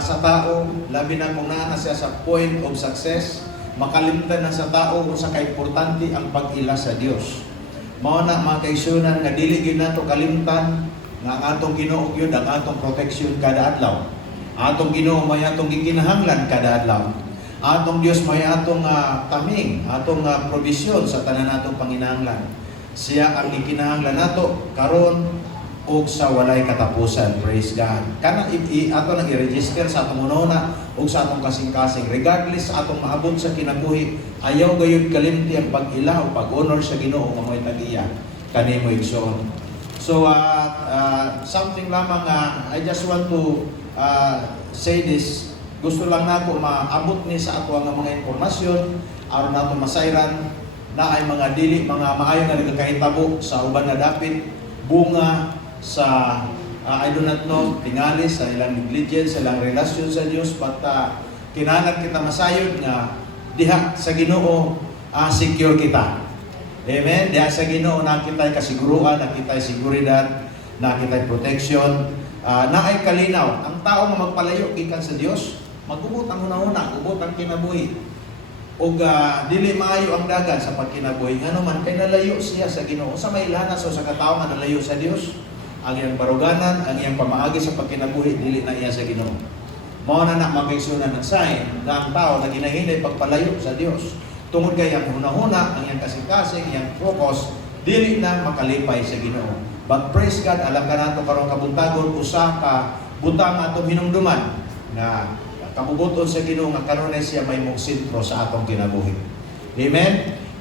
sa tao, labi na kung naa siya sa point of success, makalimtan na sa tao kung sa kaimportante ang pag-ila sa Dios. Mao na mga kaigsunan nga dili gyud nato kalimtan nga ang atong Ginoo gyud ang atong protection kada adlaw. Atong Ginoo may atong gikinahanglan kada adlaw. Atong Dios may atong taming, atong provision sa tanan natong panginahanglan. Siya ang gikinahanglan nato karon ug sa walay katapusan. Praise God. Kana ato nang i-register sa atong una ug sa atong kasing-kasing regardless sa atong maabot sa kinabuhi, ayaw gayud kalimti ang pag-ila o pag-honor sa Ginoo nga may tag-iya kanimo igsoon. So something lamang I just want to say this. Gusto lang nako maabot ni sa ato nga mga informasyon aron nato masayran na ay mga dili mga maayo nga nagkahitabo sa uban na dapit bunga sa I do not know tingali sa ilang negligence sa ilang relasyon sa Dios, but kinahanglan kita masayod nga diha sa Ginoo secure kita. Amen. Diha sa Ginoo na kitay kasiguruhan, na kitay seguridad, na kitay protection, na ay kalinaw. Ang tao nga magpalayo gikan sa Dios, magubot ang una-una, ubot ang kinabuhi. O dili maayo ang dagan sa pagkinabuhi. Ngano man kay nalayo siya sa Ginoo. Sa may lanas o sa katao nga nalayo sa Dios, ang iyang baruganan, ang iyang pamaagi sa pagkinabuhi, dili na iya sa Ginoo. Mao na makaigsunan ng sign nga ang tao na ginahinay pagpalayo sa Dios. Tungod kay ang hunahuna, ang iyang kasing-kasing, iyang focus, dili na makalipay sa Ginoo. But praise God, alam ka nato karong kabuntagon, usa ka butang atong hinumduman na kabubuton sa Ginoo nga kanunay siya may mong sentro sa atong kinabuhi. Amen?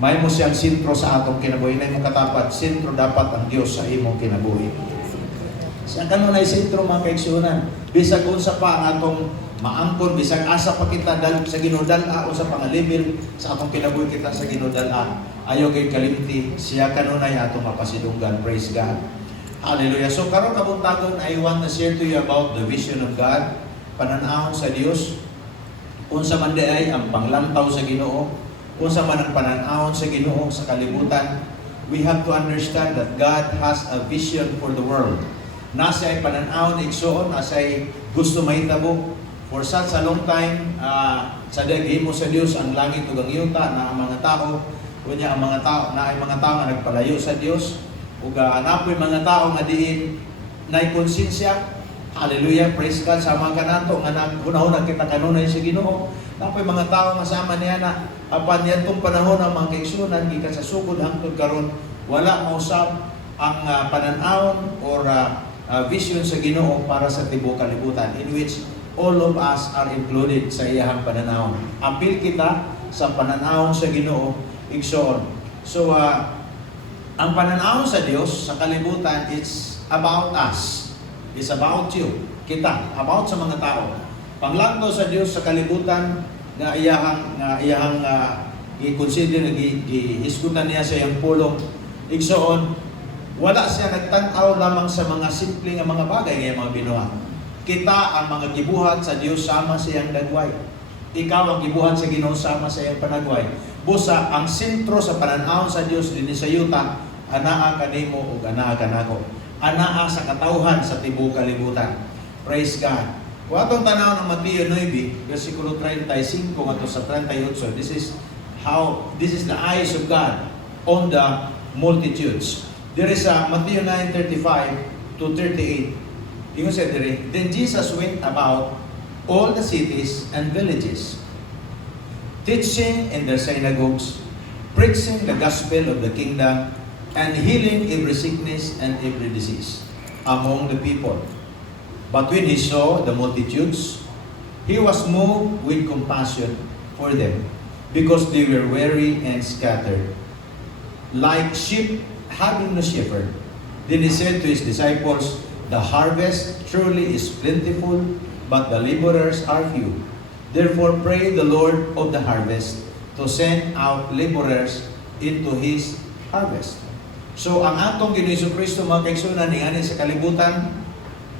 May mo siyang sentro sa atong kinabuhi. Nay mo katapat, sentro dapat ang Dios sa imong kinabuhi. Siya kanunay sentro mga kaigsunan. Bisag unsa pa ang atong maangkon, bisag asa pa kita sa Ginoo dal-a o sa pangalibil sa atong kinabuhi kita sa Ginoo dal-a. Ayaw kay kalimti, siya kanunay atong mapasidunggan. Praise God. Hallelujah. So karon kabuntagon, I want to share to you about the vision of God. Pananahon sa Dios, unsa man di ay ang panglantaw sa Ginoo, unsa man ang pananahon sa Ginoo sa kalibutan. We have to understand that God has a vision for the world. Nasa ay pananahon igsoon, nasa ay gusto mahitabo. For such a long time, sa daghimo sa Dios ang langit ug ang yuta na ang mga tao, kunya ang mga tao na ay mga tao nga nagpalayo sa Dios ug napoy mga tao nga diin nay konsensya. Hallelujah, praise God. Sama ka nato nga naghunahon kita kanunay sa Ginoo. Napoy mga tao nga sama niya na apan niyadtong panahon ang mga kaigsunan gikan sa sugod hangtod karon wala mausab ang pananawon or vision sa Ginoo para sa tibuok kalibutan in which all of us are included sa iyang pananawon. Apil kita sa pananawon sa Ginoo igsoon. So ang pananawon sa Dios sa kalibutan, it's about us. It's about you, kita, about sa mga tao. Panglanto sa Dios sa kalibutan nga iyahang i-consider gihisgutan niya sa iyang pulong igsoon, wala siya nagtan-aw lamang sa mga simple nga mga bagay nga mga binuhat. Kita ang mga gibuhat sa Dios sama sa iyang dagway. Ikaw ang gibuhat sa Ginoo sama sa iyang panagway. Busa ang sentro sa pananahon sa Dios dinhi sa yuta, anaa kanimo ug anaa kanako. Anaa sa katawhan sa tibuok kalibutan. Praise God. Kung atong tanaw ng Mateo 9, versikulo 35 ngadto sa 38, this is the eyes of God on the multitudes. There is Matthew 9:35 to 38. Ingon sa dire, then Jesus went about all the cities and villages, teaching in their synagogues, preaching the gospel of the kingdom, and healing every sickness and every disease among the people. But when he saw the multitudes, he was moved with compassion for them, because they were weary and scattered, like sheep having no shepherd. Then he said to his disciples, the harvest truly is plentiful, but the laborers are few. Therefore pray the Lord of the harvest to send out laborers into his harvest. So ang atong Ginoong Kristo mga kaigsunan niani sa kalibutan,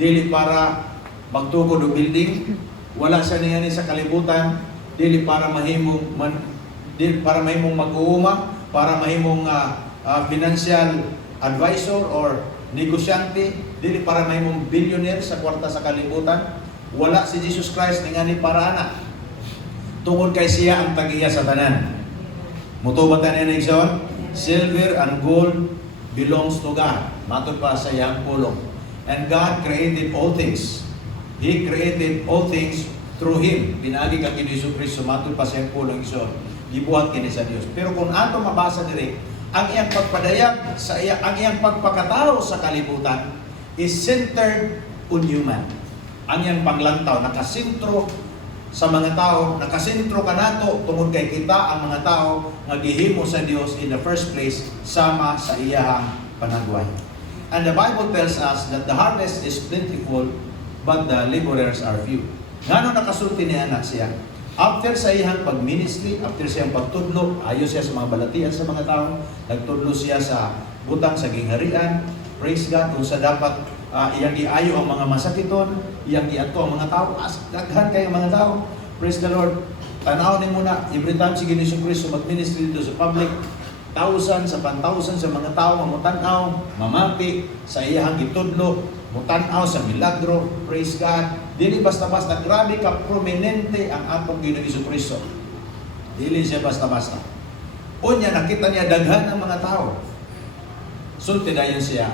dili para magtukod og building, wala sa niani sa kalibutan, dili para mahimong mag-uuma, para mahimong financial advisor or negosyante, dili para mahimong billionaire sa kwarta sa kalibutan. Wala si Jesus Christ nga ni para ana. Tungod kay siya ang tagiya sa tanan. Mutubatan niya na igsoon, silver and gold belongs to God. Matod pa sa iyang pulong. And God created all things. He created all things through Him. Pinagi kang Jesu Kristo, matod pa sa iyang pulong igsoon. Gibuhat kini sa Dios. Pero kung ato mabasa diri, ang iyang pagpadayag sa ang iyang pagpakatao sa kalibutan is centered on human. Ang iyang paglantaw nakasentro sa mga tao, nakasentro ka nato tungod kay kita ang mga tao nga gihimo sa Dios in the first place sama sa iyahang panagway. And the Bible tells us that the harvest is plentiful but the laborers are few. Ngano nakasulti ni anak siya? After sa iyang pag-ministry, after siyang pagtudlo, ayo siya sa mga balatian sa mga tao, nagtudlo siya sa butang sa gingharian, praise God, kung sa dapat iyang iayo ang mga masakiton, iyang iato ang mga tao, daghan kayo mga tao, praise the Lord. Tanaw ni muna, every time si Jesu Cristo mag-ministry dito sa public, thousand sa pan-thousand sa mga tao, mamutanaw, mamati, sa iyang gitudlo, mutanaw sa milagro, praise God. Dili basta-basta, grabe ka prominente ang atong Ginoong Hesus Kristo. Dili siya basta-basta. Unya, nakita niya daghan ng mga tao. Sulti dayon siya,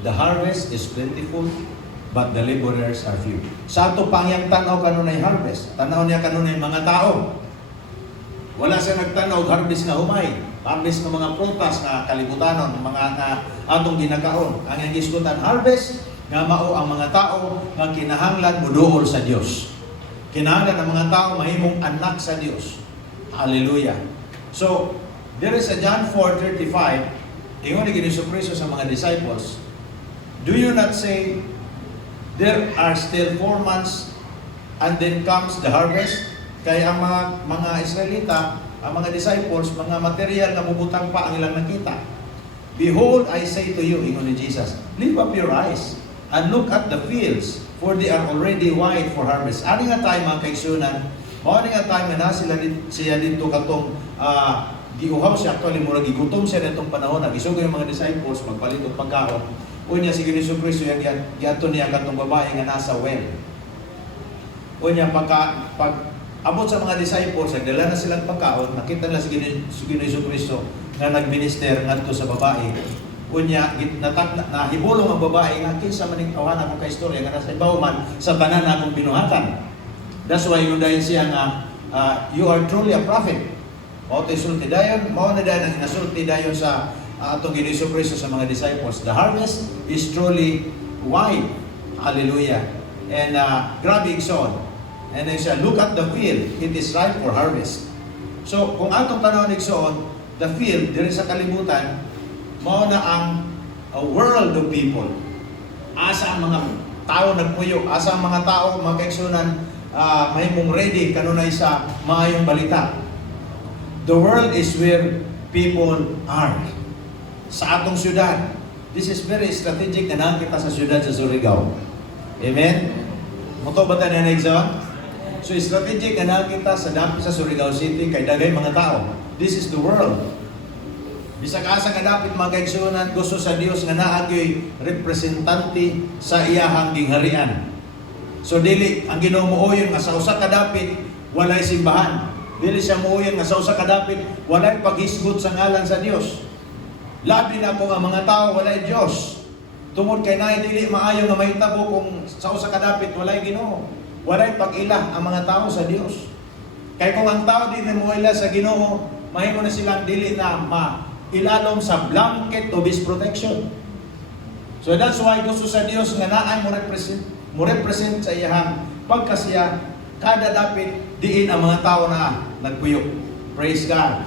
the harvest is plentiful, but the laborers are few. Sa ato pangyang tanaw kanunay harvest, tanaw niya kanunay mga tao. Wala siya nagtanaw, harvest nga humay, harvest ng mga prutas nga kalibutanon, mga na atong ginakaon. Ang iyang gisgutan, harvest, nga mao ang mga tao nga kinahanglan muduol sa Dios. Kinahanglan ang mga tao mahimong anak sa Dios. Hallelujah. So, there is a John 4:35, ingon ni Jesu Kristo sa mga disciples, do you not say, there are still 4 months and then comes the harvest? Kaya ang mga Israelita, ang mga disciples, mga material na bubutang pa ang ilang nakita. Behold, I say to you, ingon ni Jesus, lift up your eyes and look at the fields, for they are already white for harvest. Ani nga tayo mga kaigsunan, ani nga tayo nga na siya dito katong giuhaw siya, actually mura gigutom siya nitong panahon, nagisugay yung mga disciples, magpalit og pagkaon. Unya si Jesu Kristo giadto niya katong babae nga nasa well. Unya pag abot sa mga disciples, nagdala na silang pagkaon, nakita nila si Jesu Kristo nga nagminister ngadto sa babae. Unya nahibulong ang babae nga kinsa man ning awan akong kaistorya nga nasa ibaw man sa tanan akong binuhatan. That's why yun dahil siya nga you are truly a prophet. Mao tay sulti dayon, mao na dayon ang inasulti dayon sa atong Jesu Kristo sa mga disciples. The harvest is truly wide. Hallelujah. And grabe igsoon. And then siya, look at the field, it is ripe for harvest. So kung atong tanawon igsoon, the field diri sa kalibutan mao na ang world of people. Asa ang mga tao nagpuyo, asa ang mga tao mga kaigsunan mahimong ready kanunay sa maayong balita. The world is where people are. Sa atong syudad. This is very strategic na nakita sa syudad sa Surigao. Amen? Muto ba tayo na exam? So strategic na nakita sa dapit sa Surigao City kay dagay mga tao. This is the world. Bisag asa nga dapit mga kaigsunan, gusto sa Dios nga naagyoy representante sa iyahang gingharian. So dili ang Ginoo muuyon nga sa usa ka dapit walay simbahan. Dili siya muuyon nga sa usa ka dapit walay paghisgot sa ngalan sa Dios. Labi na ko nga mga tao walay Dios. Tungod kay naay dili maayo nga mahitabo kung sa usa ka dapit walay Ginoo. Walay pag-ila ang mga tao sa Dios. Kay kung ang tao di muila sa Ginoo, mahimo na silang dili na ilalom sa blanket of His protection. So that's why gusto sa Dios nga naay mo represent sa iyang pagkasiya kada dapit diin ang mga tao na nagpuyo. Praise God.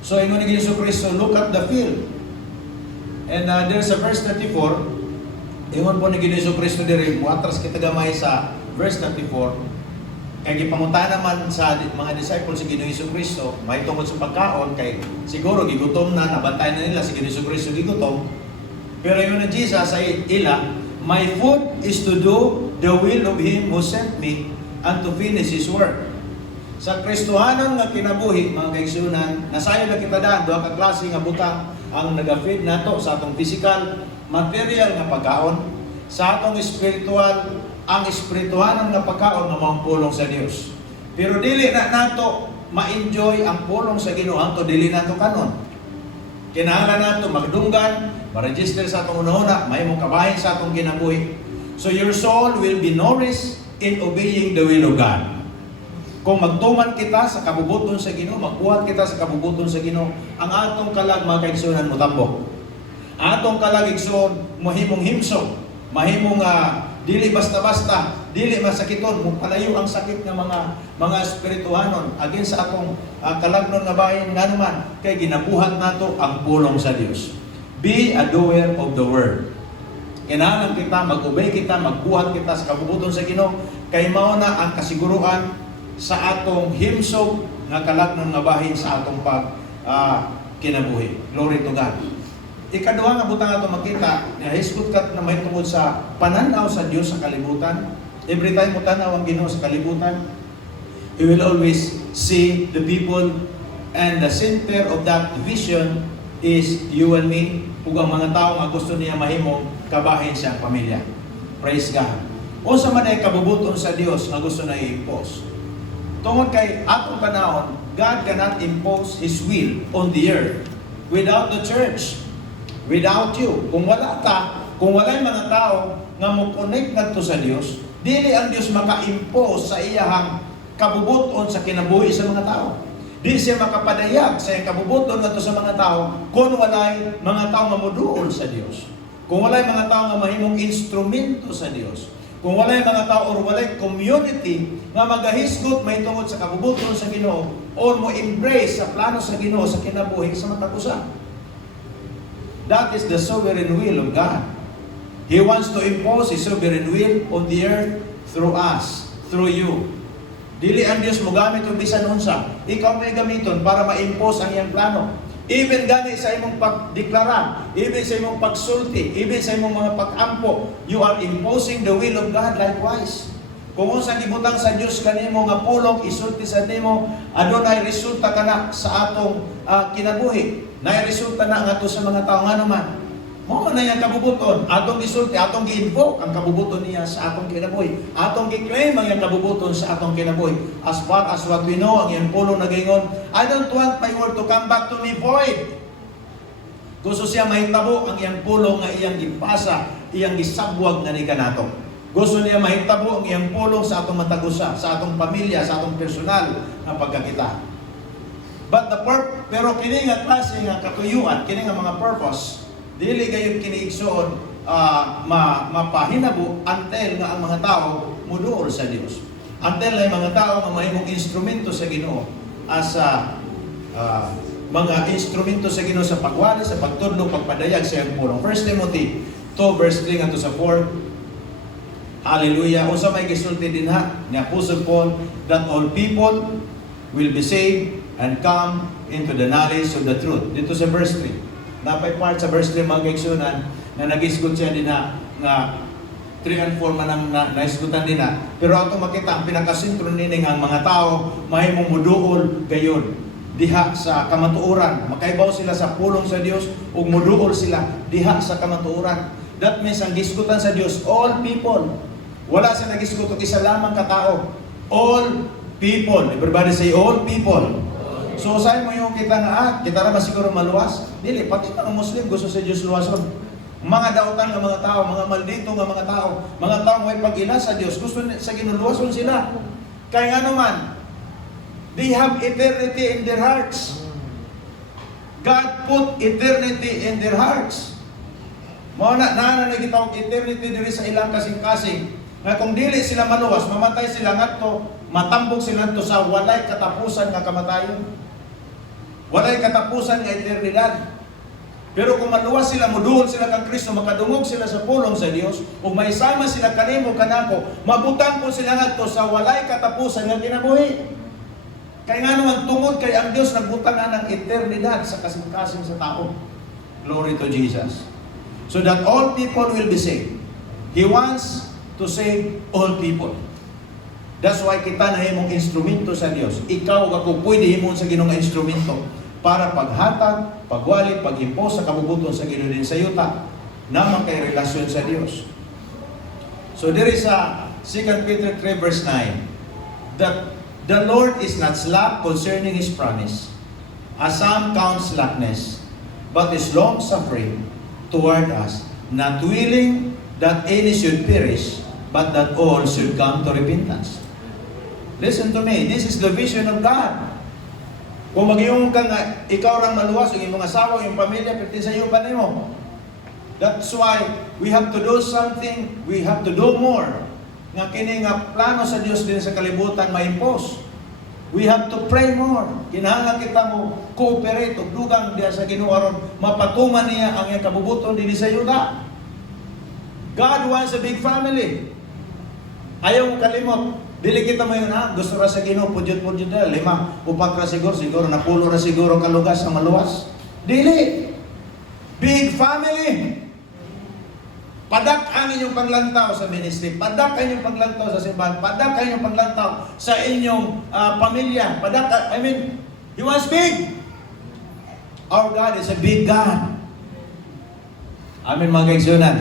So ingon ni Jesu Kristo, look at the field. And there's a verse 34. Ingon po ni Jesu Kristo diri, muatras kita gamay sa verse 34. Kaya gipangunta naman sa mga disciples si Ginoong Hesus Kristo, may tungkol sa pagkaon, kay siguro gigutom na, nabantay na nila si Ginoong Hesus Kristo gigutom. Pero yun na Jesus ay ila, my food is to do the will of Him who sent me and to finish His work. Sa Kristohanon nga kinabuhi, mga kaigsunan, nasayo na kita daan, doha ka klase nga butang ang nag-feed nato sa atong physical, material nga pagkaon, sa atong spiritual ang espirituhanan nga pagkaon nga mao pulong sa Dios. Pero dili na nato ma-enjoy ang pulong sa Ginoo hangtod dili nato kanon. Kinahanglan nato magdunggan, ma-register sa atong unahuna, mahimong kabahin sa atong kinabuhi. So your soul will be nourished in obeying the will of God. Kung magtuman kita sa kabubuton sa Ginoo, magkuhat kita sa kabubuton sa Ginoo, ang atong kalag mga kaigsunan mo tambok. Atong kalag igsoon mahimong himsog, mahimong dili basta-basta, dili masakiton, palayo ang sakit ng mga espirituhanon against sa atong kalagnon nga bahin nga naman kay ginabuhat nato ang pulong sa Dios. Be a doer of the word. Kinahanglan kita mag-obey kita, magbuhat kita sa kabubuton sa Ginoo kay mao na ang kasiguruan sa atong himsog nga kalagnon nga bahin sa atong kinabuhi. Glory to God. Ikaduha nga butang ato makita, hisgot kat na may tungod sa pananaw sa Dios sa kalibutan. Every time mo tanaw ang Ginoo sa kalibutan, He will always see the people, and the center of that vision is you and me, ug ang mga tao nga gusto niya mahimong kabahin siyang pamilya. Praise God. O sa man ay kabubuton sa Dios nga gusto na i-impose. Tungod kay atong panahon, God cannot impose His will on the earth without the church. Without you. Kung wala ka, kung wala'y mga tao nga mo-connect ngadto sa Dios, dili ang Dios maka-impose sa iyahang kabubuton sa kinabuhi sa mga tao. Di siya makapadayag sa iyang kabubuton ngadto sa mga tao kung wala'y mga tao nga moduol sa Dios. Kung wala'y mga tao nga mahimong instrumento sa Dios. Kung wala'y mga tao or wala'y community nga magahisgot may tungod sa kabubuton sa Ginoo or mo embrace sa plano sa Ginoo sa kinabuhi sa matagusa. That is the sovereign will of God. He wants to impose His sovereign will on the earth through us, through you. Dili ang Diyos mo gamit o bisan unsa. Ikaw may gamiton para ma-impose ang iyang plano. Even gani sa imong pagdeklara, even sa imong pagsulti, even sa imong mga pag-ampo, you are imposing the will of God likewise. Kung unsa gibutang sa Dios kanimo nga pulong isulti sa nimo, adunay resulta kana sa atong kinabuhi. Nay resulta na nga to sa mga tao nga naman. Mao na yang kabubuton, atong gisulti, atong gi-invoke ang kabubuton niya sa atong kinabuhi. Atong gi-claim ang iyang kabubuton sa atong kinabuhi. As far as what we know, ang iyang pulong nagaingon, I don't want my word to come back to me void. Gusto siya mahitabo ang iyang pulong nga iyang gipasa, iyang gisabwag nga ni kanato. Gusto niya mahitabo ang iyang pulong sa atong matagusa, sa atong pamilya, sa atong personal na pagkakita. But pero kini nga klase nga katuyuan, kini nga mga purpose, dili gayud kini igsoon mapahinabo until nga ang mga tao muduol sa Dios. Until ay mga tao nga mahimong instrumento sa Ginoo as mga instrumento sa Ginoo sa pagwali, sa pagtudlo, pagpadayag sa iyang pulong. 1 Timothy 2 verse 3 ngadto sa 4. Hallelujah. Unsa may gisulti dinha ni Apostle Paul that all people will be saved and come into the knowledge of the truth. Dito sa verse 3. Napay part sa verse 3 mga kaigsunan na nag-isgot siya din nga 3 and 4 man ang naisgutan din na. Pero ato makita ang pinakasintro nini nga mga tao mahimong muduol gayon diha sa kamatuoran. Makaibaw sila sa pulong sa Dios ug muduol sila diha sa kamatuoran. That means ang gisgutan sa Dios, all people. Wala siya nagisgot og isa lamang ka tao. All people. Everybody say all people. So saan mo yung kita nga, kita naman siguro maluwas? Dili, pati mga Muslim gusto sa Diyos luwason. Mga dautan ng mga tao, mga maldito ng mga tao may pag-ila sa Diyos, gusto sa ginuluwason sila. Kaya nga naman, they have eternity in their hearts. God put eternity in their hearts. Mao na gitawag eternity diri sa ilang kasing-kasing. Nga kung dili sila maluwas, mamatay sila ngadto, matambok sila ngadto sa walay katapusan nga kamatayon. Walay katapusan nga eternidad. Pero kung maluwas sila, muduol sila kang Kristo, makadungog sila sa pulong sa Dios, ug maisama sila kanimo kanako, mabutang ko sila ngadto sa walay katapusan nga kinabuhi. Kaya nga naman tungod kay ang Dios nagbutang ng eternidad sa kasing-kasing sa tao. Glory to Jesus. So that all people will be saved. He wants to save all people. That's why kita na himong instrumento sa Dios. Ikaw ako pwede himong sa Ginoo nga instrumento para paghatag, pagwalit, pag-impose sa kabubuton sa Ginoo din sa yuta naman kay relasyon sa Dios. So there is 2 Peter 3 verse 9, that the Lord is not slack concerning His promise, as some count slackness, but is long-suffering toward us, not willing that any should perish, but that all should come to repentance. Listen to me, this is the vision of God. Kung mag-iong ka nga, ikaw rang maluwas, yung mga asawa, yung pamilya, pwede sa iyo pa mo. That's why we have to do something, we have to do more. Nga kini nga plano sa Dios din sa kalibutan ma-impose. We have to pray more. Kinahanglan kita mo cooperate ug dugang diya sa Ginoo aron mapatuman niya ang iyang kabubuton dinhi sa yuta. God wants a big family. Ayaw mo kalimot. Dili kita mo yun ha. Gusto ra sa Ginoo pudyot-pudyot na 5, 4 ra siguro napulo ra siguro kalugas sa maluwas. Dili. Big family. Padak ang inyong paglantaw sa ministry, padak ang inyong paglantaw sa simbahan, padak ang inyong paglantaw sa inyong pamilya, He was big. Our God is a big God. Amen mga kaigsunan.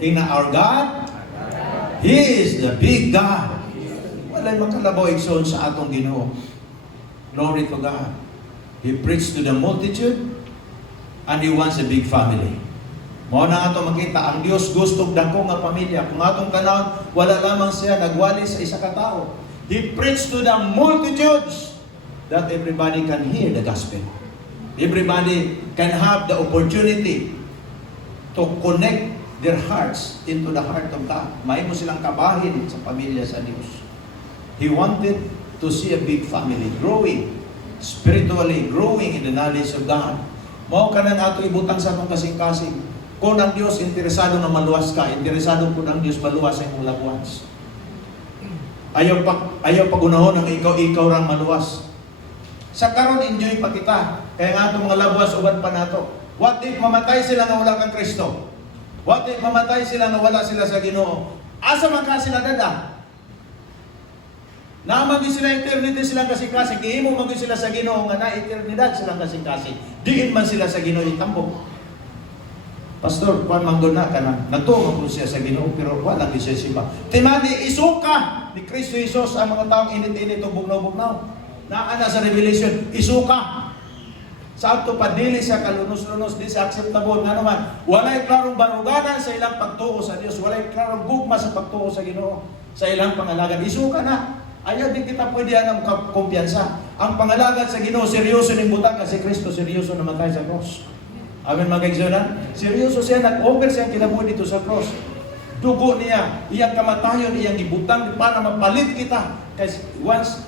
Tingnan our God, He is the big God. Walay makalabaw igsoon sa atong Ginoo. Glory to God. He preached to the multitude and He wants a big family. Mao na ato makita ang Dios gusto dako nga pamilya. Kung atong tanawon, wala lamang siya nagwali sa isa ka tawo. He preached to the multitudes that everybody can hear the gospel. Everybody can have the opportunity to connect their hearts into the heart of God. May mo silang kabahin sa pamilya sa Dios. He wanted to see a big family growing, spiritually growing in the knowledge of God. Mao kanang ato ibutang sa atong kasing-kasing. Kung ang Diyos interesado na maluwas ka, interesado po ng Diyos maluwas ay mula once. Ayaw pagunahon ng ikaw rang maluwas. Sa karon enjoy pa kita. Kaya nga itong mga labuas uban pa nato. What if mamatay sila na wala kang Kristo? What if mamatay sila na wala sila sa Ginoo? Asa man ka sila dada? Naamagin sila eternity silang kasing-kasing. Ihimo magin sila sa Ginoo nga na eternidad silang kasing-kasing. Diin man sila sa Ginoo itambok. Pastor, kuan mangguna ka na. Natuwa po siya sa Ginoo pero wala di siya siba. Timani isuka ni Kristo Jesus ang mga taong init-init o bugnaw-bugnaw. Naana sa Revelation, isuka. Sa ato padili sa kalunos-lunos, di sa acceptable nga naman. Walay klarong baruganan sa ilang pagtuo sa Dios, walay klarong gugma sa pagtuo sa Ginoo, sa ilang pangalagan. Isuka na. Ayaw din kita pwede ang kumpiyansa. Ang pangalagan sa Ginoo, seryoso ning butang kasi Kristo seryoso namatay sa cross. Amen mga kaigsunan. Seryoso siya, nag-over siya kinabuhi dito sa cross. Dugo niya, iyang kamatayon, iyang gibutang para mapalit kita. Kasi once,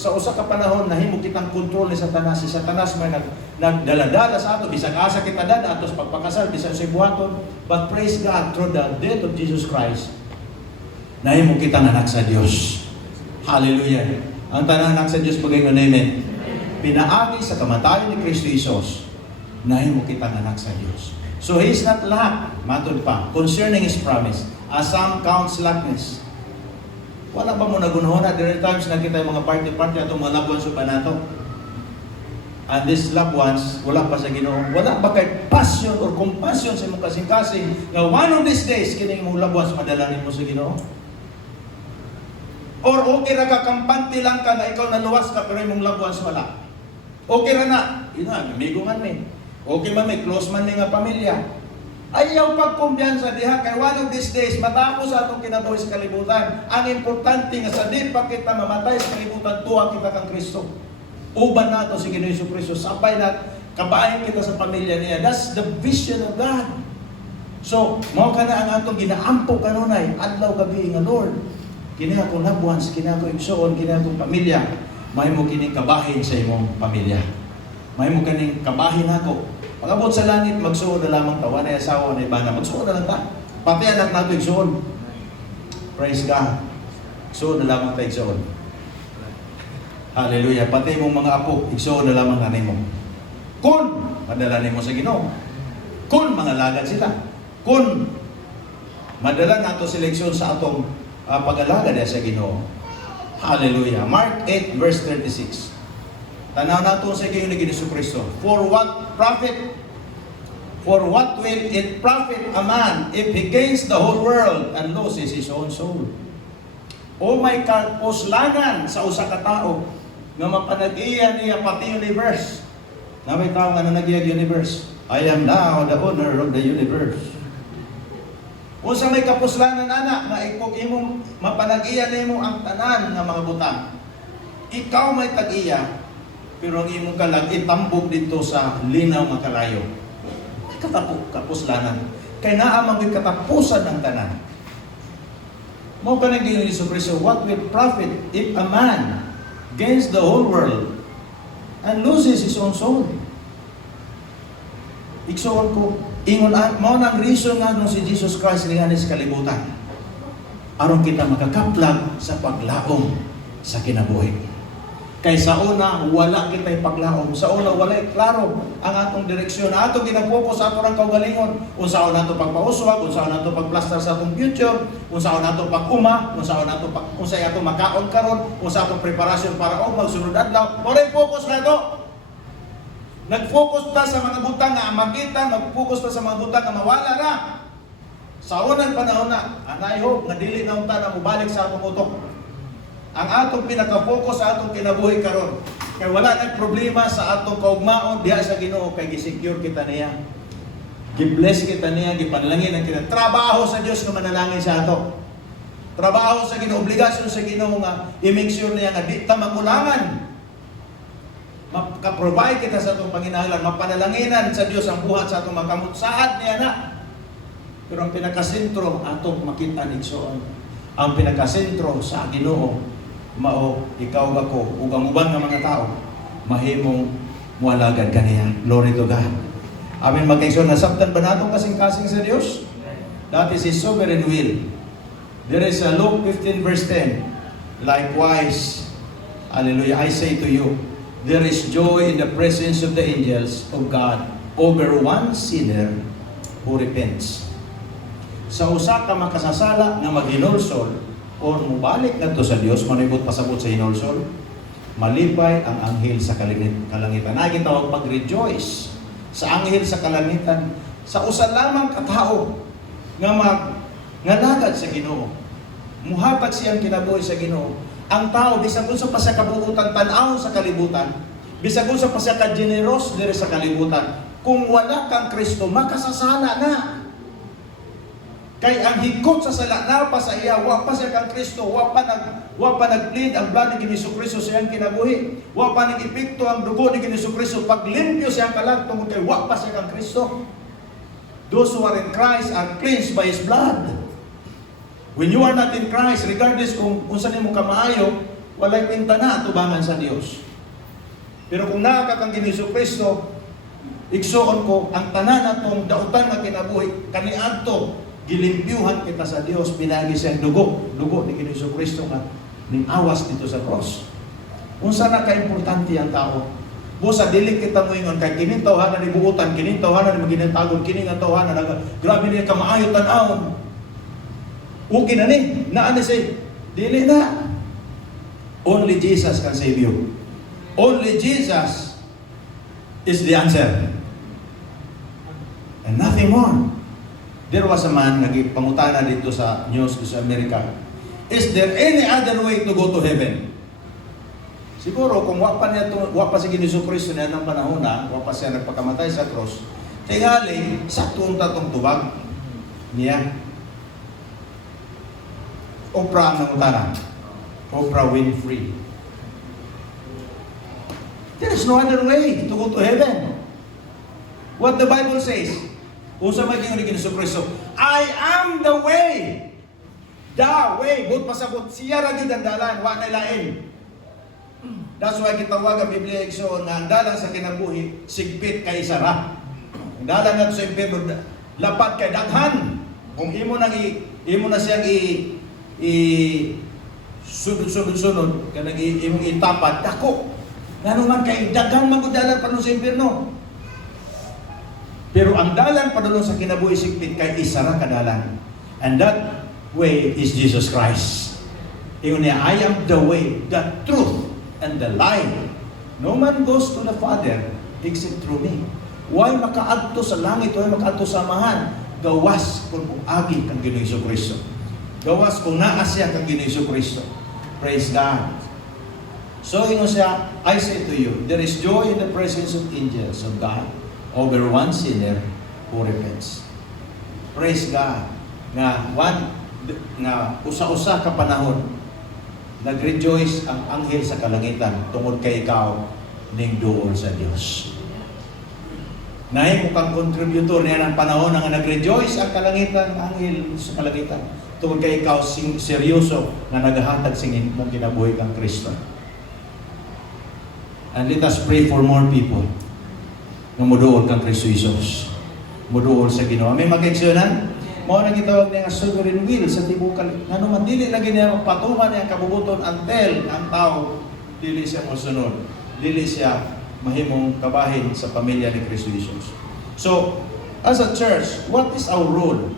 sa usa ka panahon, nahimo kitang kontrol ni Satanas. Si Satanas may nagdaladala sa ato, bisag asa kita dada, atos pagpakasal, bisag sa buhaton. But praise God, through the death of Jesus Christ, nahimo kitang anak sa Diyos. Hallelujah. Ang tanang anak sa Diyos, pagayon na amen. Pinaagi sa kamatayon ni Kristo Jesus, nahimo kita anak sa Diyos. So He is not lack, matod pa, concerning His promise, as some count slackness. Wala ba mo nagunahon na? There are times na kita yung mga party-party atong mga loved ones pa nato. And these loved ones, wala pa sa Ginoo. Wala ba kay passion or compassion sa imong kasing-kasing nga one of these days, kining imong loved ones madalanin mo sa Ginoo? Or okay ra ka, kampante lang ka nga ikaw naluwas ka pero imong loved ones wala. Okay ra na. Yun na, amigo man ni. Okay man, may close man nga pamilya. Ayaw pagkumbiyansa diha kay one of these days matapos atong kinabuhi sa kalibutan. Ang importante nga sa di pa kita mamatay sa kalibutan, tuwa kita kang Kristo. Uban nato si Ginoong Jesucristo, sabay na kabayan kita sa pamilya niya. That's the vision of God. So, mao kana ang atong ginaampo kanunay adlaw gabi nga Lord. Kini akong loved ones, kini akong igsoon, kini akong pamilya, mahimo kini kabahin sa imong pamilya. Mahimo kaning kabahin ako. Pag-abot sa langit, magsuon na lamang tawa na asawa na ibana. Magsuon na lang ta. Pati anak nato igsuon. Praise God. Igsuon na lamang ta igsuon. Hallelujah. Pati mong mga apo, igsuon na lamang nanay mo. Kun madala nimo sa Ginoo. Kun mga lagad sila. Kun madala nato seleksyon sa atong pag-alaga niya sa Ginoo. Hallelujah. Mark 8 verse 36. Tanaw nato sa Ginoo ni Jesucristo. For what will it profit a man if he gains the whole world and loses his own soul? O may kapuslanan sa usa ka tao nga mapanag-iya niya pati universe. Na may tao nga nanagiyag universe. I am now the owner of the universe. Unsa may kapuslanan ana nga ikog imong mapanag-iya nimo ang tanan nga mga butang. Ikaw may tag-iya pero ang imong kalag itambog dito sa linaw nga kalayo. Kapuslanan. Kay naa man gyud katapusan ng tanan. Mao kanang giingon ni Jesu, what will profit if a man gains the whole world and loses his own soul? Igsoon ko, ingon mao nang reason nga nung si Jesus Christ niya sa kalibutan. Aron kita makakaplag sa paglaom sa kinabuhi. Kay sa una, wala kita'y paglaom. Sa una, wala'y klaro ang atong direksyon. Atong ginapokus sa atong kaugalingon. Kung saan nato pagpauswag, kung saan nato pagplaster sa atong future, kung saan nato pag-uma, kung saan nato kung saan atong makaon karon, kung saan atong preparasyon para magsunod adlaw. Wala'y focus na to. Nag-focus ta sa mga butang nga makita, nag-focus ta sa mga butang nga mawala na. Sa unang panahon na, and I hope na dili na unta na mubalik sa atong utok. Ang atong pinaka-focus sa atong kinabuhi karon. Kay wala nang problema sa atong kaugmaon diha sa Ginoo kay gi-secure kita niya. Gi-bless kita niya, gipanalangin ang kita. Trabaho sa Dios nga manalangin sa ato. Trabaho sa Ginoo, obligasyon sa Ginoo nga i-make sure niya nga di ta makulangan. Maka-provide kita sa atong panginahanglan, mapanalanginan sa Dios ang buhat sa atong makamot. Saad niya na. Pero ang pinakasentro atong makita nigsoon. Ang pinakasentro sa Ginoo mao ikaw ako ug ang uban nga mga tao mahimong mualagad kaniya. Glory to God. Amen. Magkaigsoon, nasabtan ba natong kasing-kasing sa Dios? That is His sovereign will. There is a Luke 15 verse 10. Likewise, hallelujah, I say to you, there is joy in the presence of the angels of God over one sinner who repents. Sa usa ka makasasala nga maghinulsol o mubalik ngadto sa Dios, manibot pasabot sa hinulsol, malipay ang anghel sa kalangitan. Na gitawag pag-rejoice sa anghel sa kalangitan sa usa lamang katao nga ngalagad sa Ginoo. Muhatag siyang kinabuhi sa Ginoo. Ang tao bisag unsa pa sa kabuutan tan-aw sa kalibutan, bisag unsa pa sa ka-generous diri sa kalibutan, kung wala kang Kristo makasasala na. Kay ang higot sa sala na pa sa iya, wa pa siya kang Kristo, wa pa nag-plead ang blood ni Jesucristo sa iyang kinabuhi, wa pa nag-epekto ang dugo ni Jesucristo paglimpyo siya kalag tungod kay wa pa siya kang Kristo. Those who are in Christ are cleansed by His blood. When you are not in Christ, regardless kung saan mo kamaayo, walay pinta na tubangan sa Dios. Pero kung nakakang Jesucristo, igsoon ko ang tanan natong dautan nga kinabuhi kaniadto gilimpyuhan kita sa Dios, pinagi siyang dugo ni Jesucristo nga ning awas dito sa cross. Unsa na ka-importante ang tao? Busa dili kita moingon kay kining tawhanan ni buutan, kining tawhanan ni maginatagon, kining tawhanan grabe ni ka maayo tan-awon. Okay na ni, naa say dili na. Only Jesus can save you. Only Jesus is the answer. And nothing more. There was a man nagpangutana dito sa news sa Amerika. Is there any other way to go to heaven? Siguro kung wa pa si Jesucristo na ng panahon na, wa pa siya nagpakamatay sa cross, tingali sa tunta tong tubag niya. Oprah ang utara. Oprah Winfrey. There is no other way to go to heaven. What the Bible says, usa maging ni Jesucristo, I am the way. The way, but pasabot siya ra gyud ang dalan, wa na lain. That's why gitawag ang Biblia igsoon nga ang dalan sa kinabuhi sigpit kay sara. Ang dalan ngadto sa impierno lapad kay daghan. Kung imo na siyang sunod kanang imong itapat dako. Ngano man kay daghan man gud dalan padulong sa impierno. Pero ang dalan padulong sa kinabuhi sigpit kay isara ka dalan. And that way is Jesus Christ. Ingon niya, I am the way, the truth, and the life. No man goes to the Father except through me. Why makaadto sa langit, why makaadto sa amahan? Gawas kung agi kang Ginoong Jesucristo. Gawas kung naa siya kang Ginoong Kristo. Praise God. So ingon siya, I say to you, there is joy in the presence of angels of God over one sinner who repents. Praise God. Nga usa-usa ka panahon, nag-rejoice ang anghel sa kalangitan tungod kay ikaw ning duol sa Dios. Naay mo kang contributor niya ng panahon nga nag-rejoice ang kalangitan, ang anghel sa kalangitan tungod kay ikaw seryoso nga naghahatag singin mong kinabuhi kang Kristo. And let us pray for more people na muduol kang Kristo Jesus. Muduol sa Ginoo. May magkaigsunan? Mao nang gitawag niya nga sovereign will sa tibukan. Ngano man dili lagi niya magpatuman niya kabubuton until ang tao dili siya mosunod. Dili siya mahimong kabahin sa pamilya ni Kristo Jesus. So, as a church, what is our role?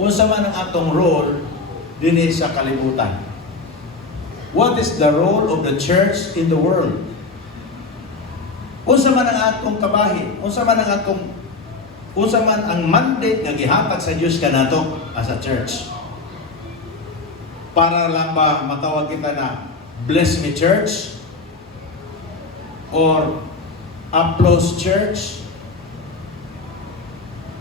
Unsa man ang atong role dinhi sa kalibutan? What is the role of the church in the world? Unsa man ang atong kabahin? Unsa man ang mandate nga gihatag sa Dios kanato as a church? Para lang ba matawag kita na bless me church or applause church?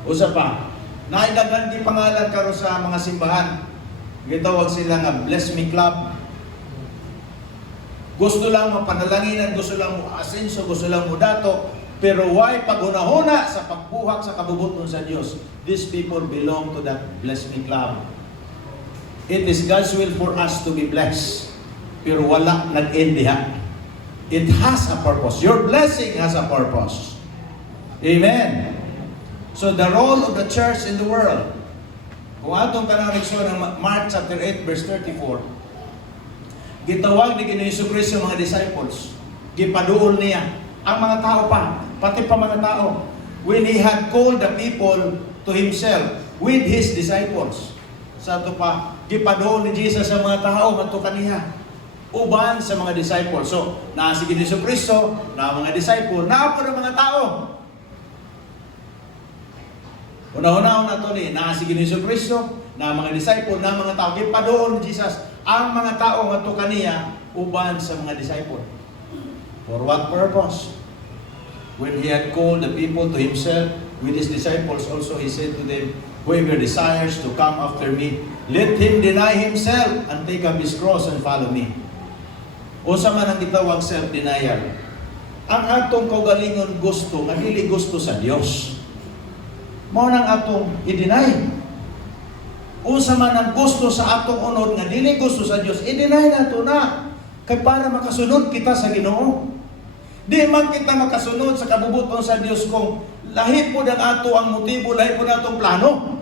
Usa pa, naidaghan di pangalan karon sa mga simbahan. Gitawag sila nga bless me club. Gusto lang mapanalaginan, gusto lang mo asenso, gusto lang mo dato, pero why paghuna-huna sa pagbuhat sa kabubuton sa Dios? These people belong to that bless me club. It is God's will for us to be blessed. Pero wala nag-end diha. It has a purpose. Your blessing has a purpose. Amen. So the role of the church in the world. Kung atong kanang leksyon ng Mark chapter 8 verse 34, gitawag ni Ginoong Kristo mga disciples. Gipaduol niya ang mga tao pati pa mga tao. When He had called the people to Himself with His disciples. Sa ito pa, gipaduol ni Jesus sa mga tao, matukan niya. Uban sa mga disciples. So, naa si Ginoong Kristo, naa mga disciple, naa po ng mga tao. Una-una na ito ni, naa si Ginoong Kristo, na mga disciple, na mga tao, gipaduol ni Jesus ang mga tao nga to kaniya uban sa mga disciple. For what purpose? When He had called the people to Himself with His disciples, also He said to them, whoever desires to come after me, let him deny himself and take up his cross and follow me. Usa man ang gitawag self-denial. Ang atong kaugalingon gusto, nga dili gusto sa Dios. Mao nang atong i-deny. Unsa man ang gusto sa atong unod nga dili gusto sa Dios, i-deny nato na kay para makasunod kita sa Ginoo. Di man kita makasunod sa kabubuton sa Dios kung lahi po ang ato ang motibo, lahi po natong plano.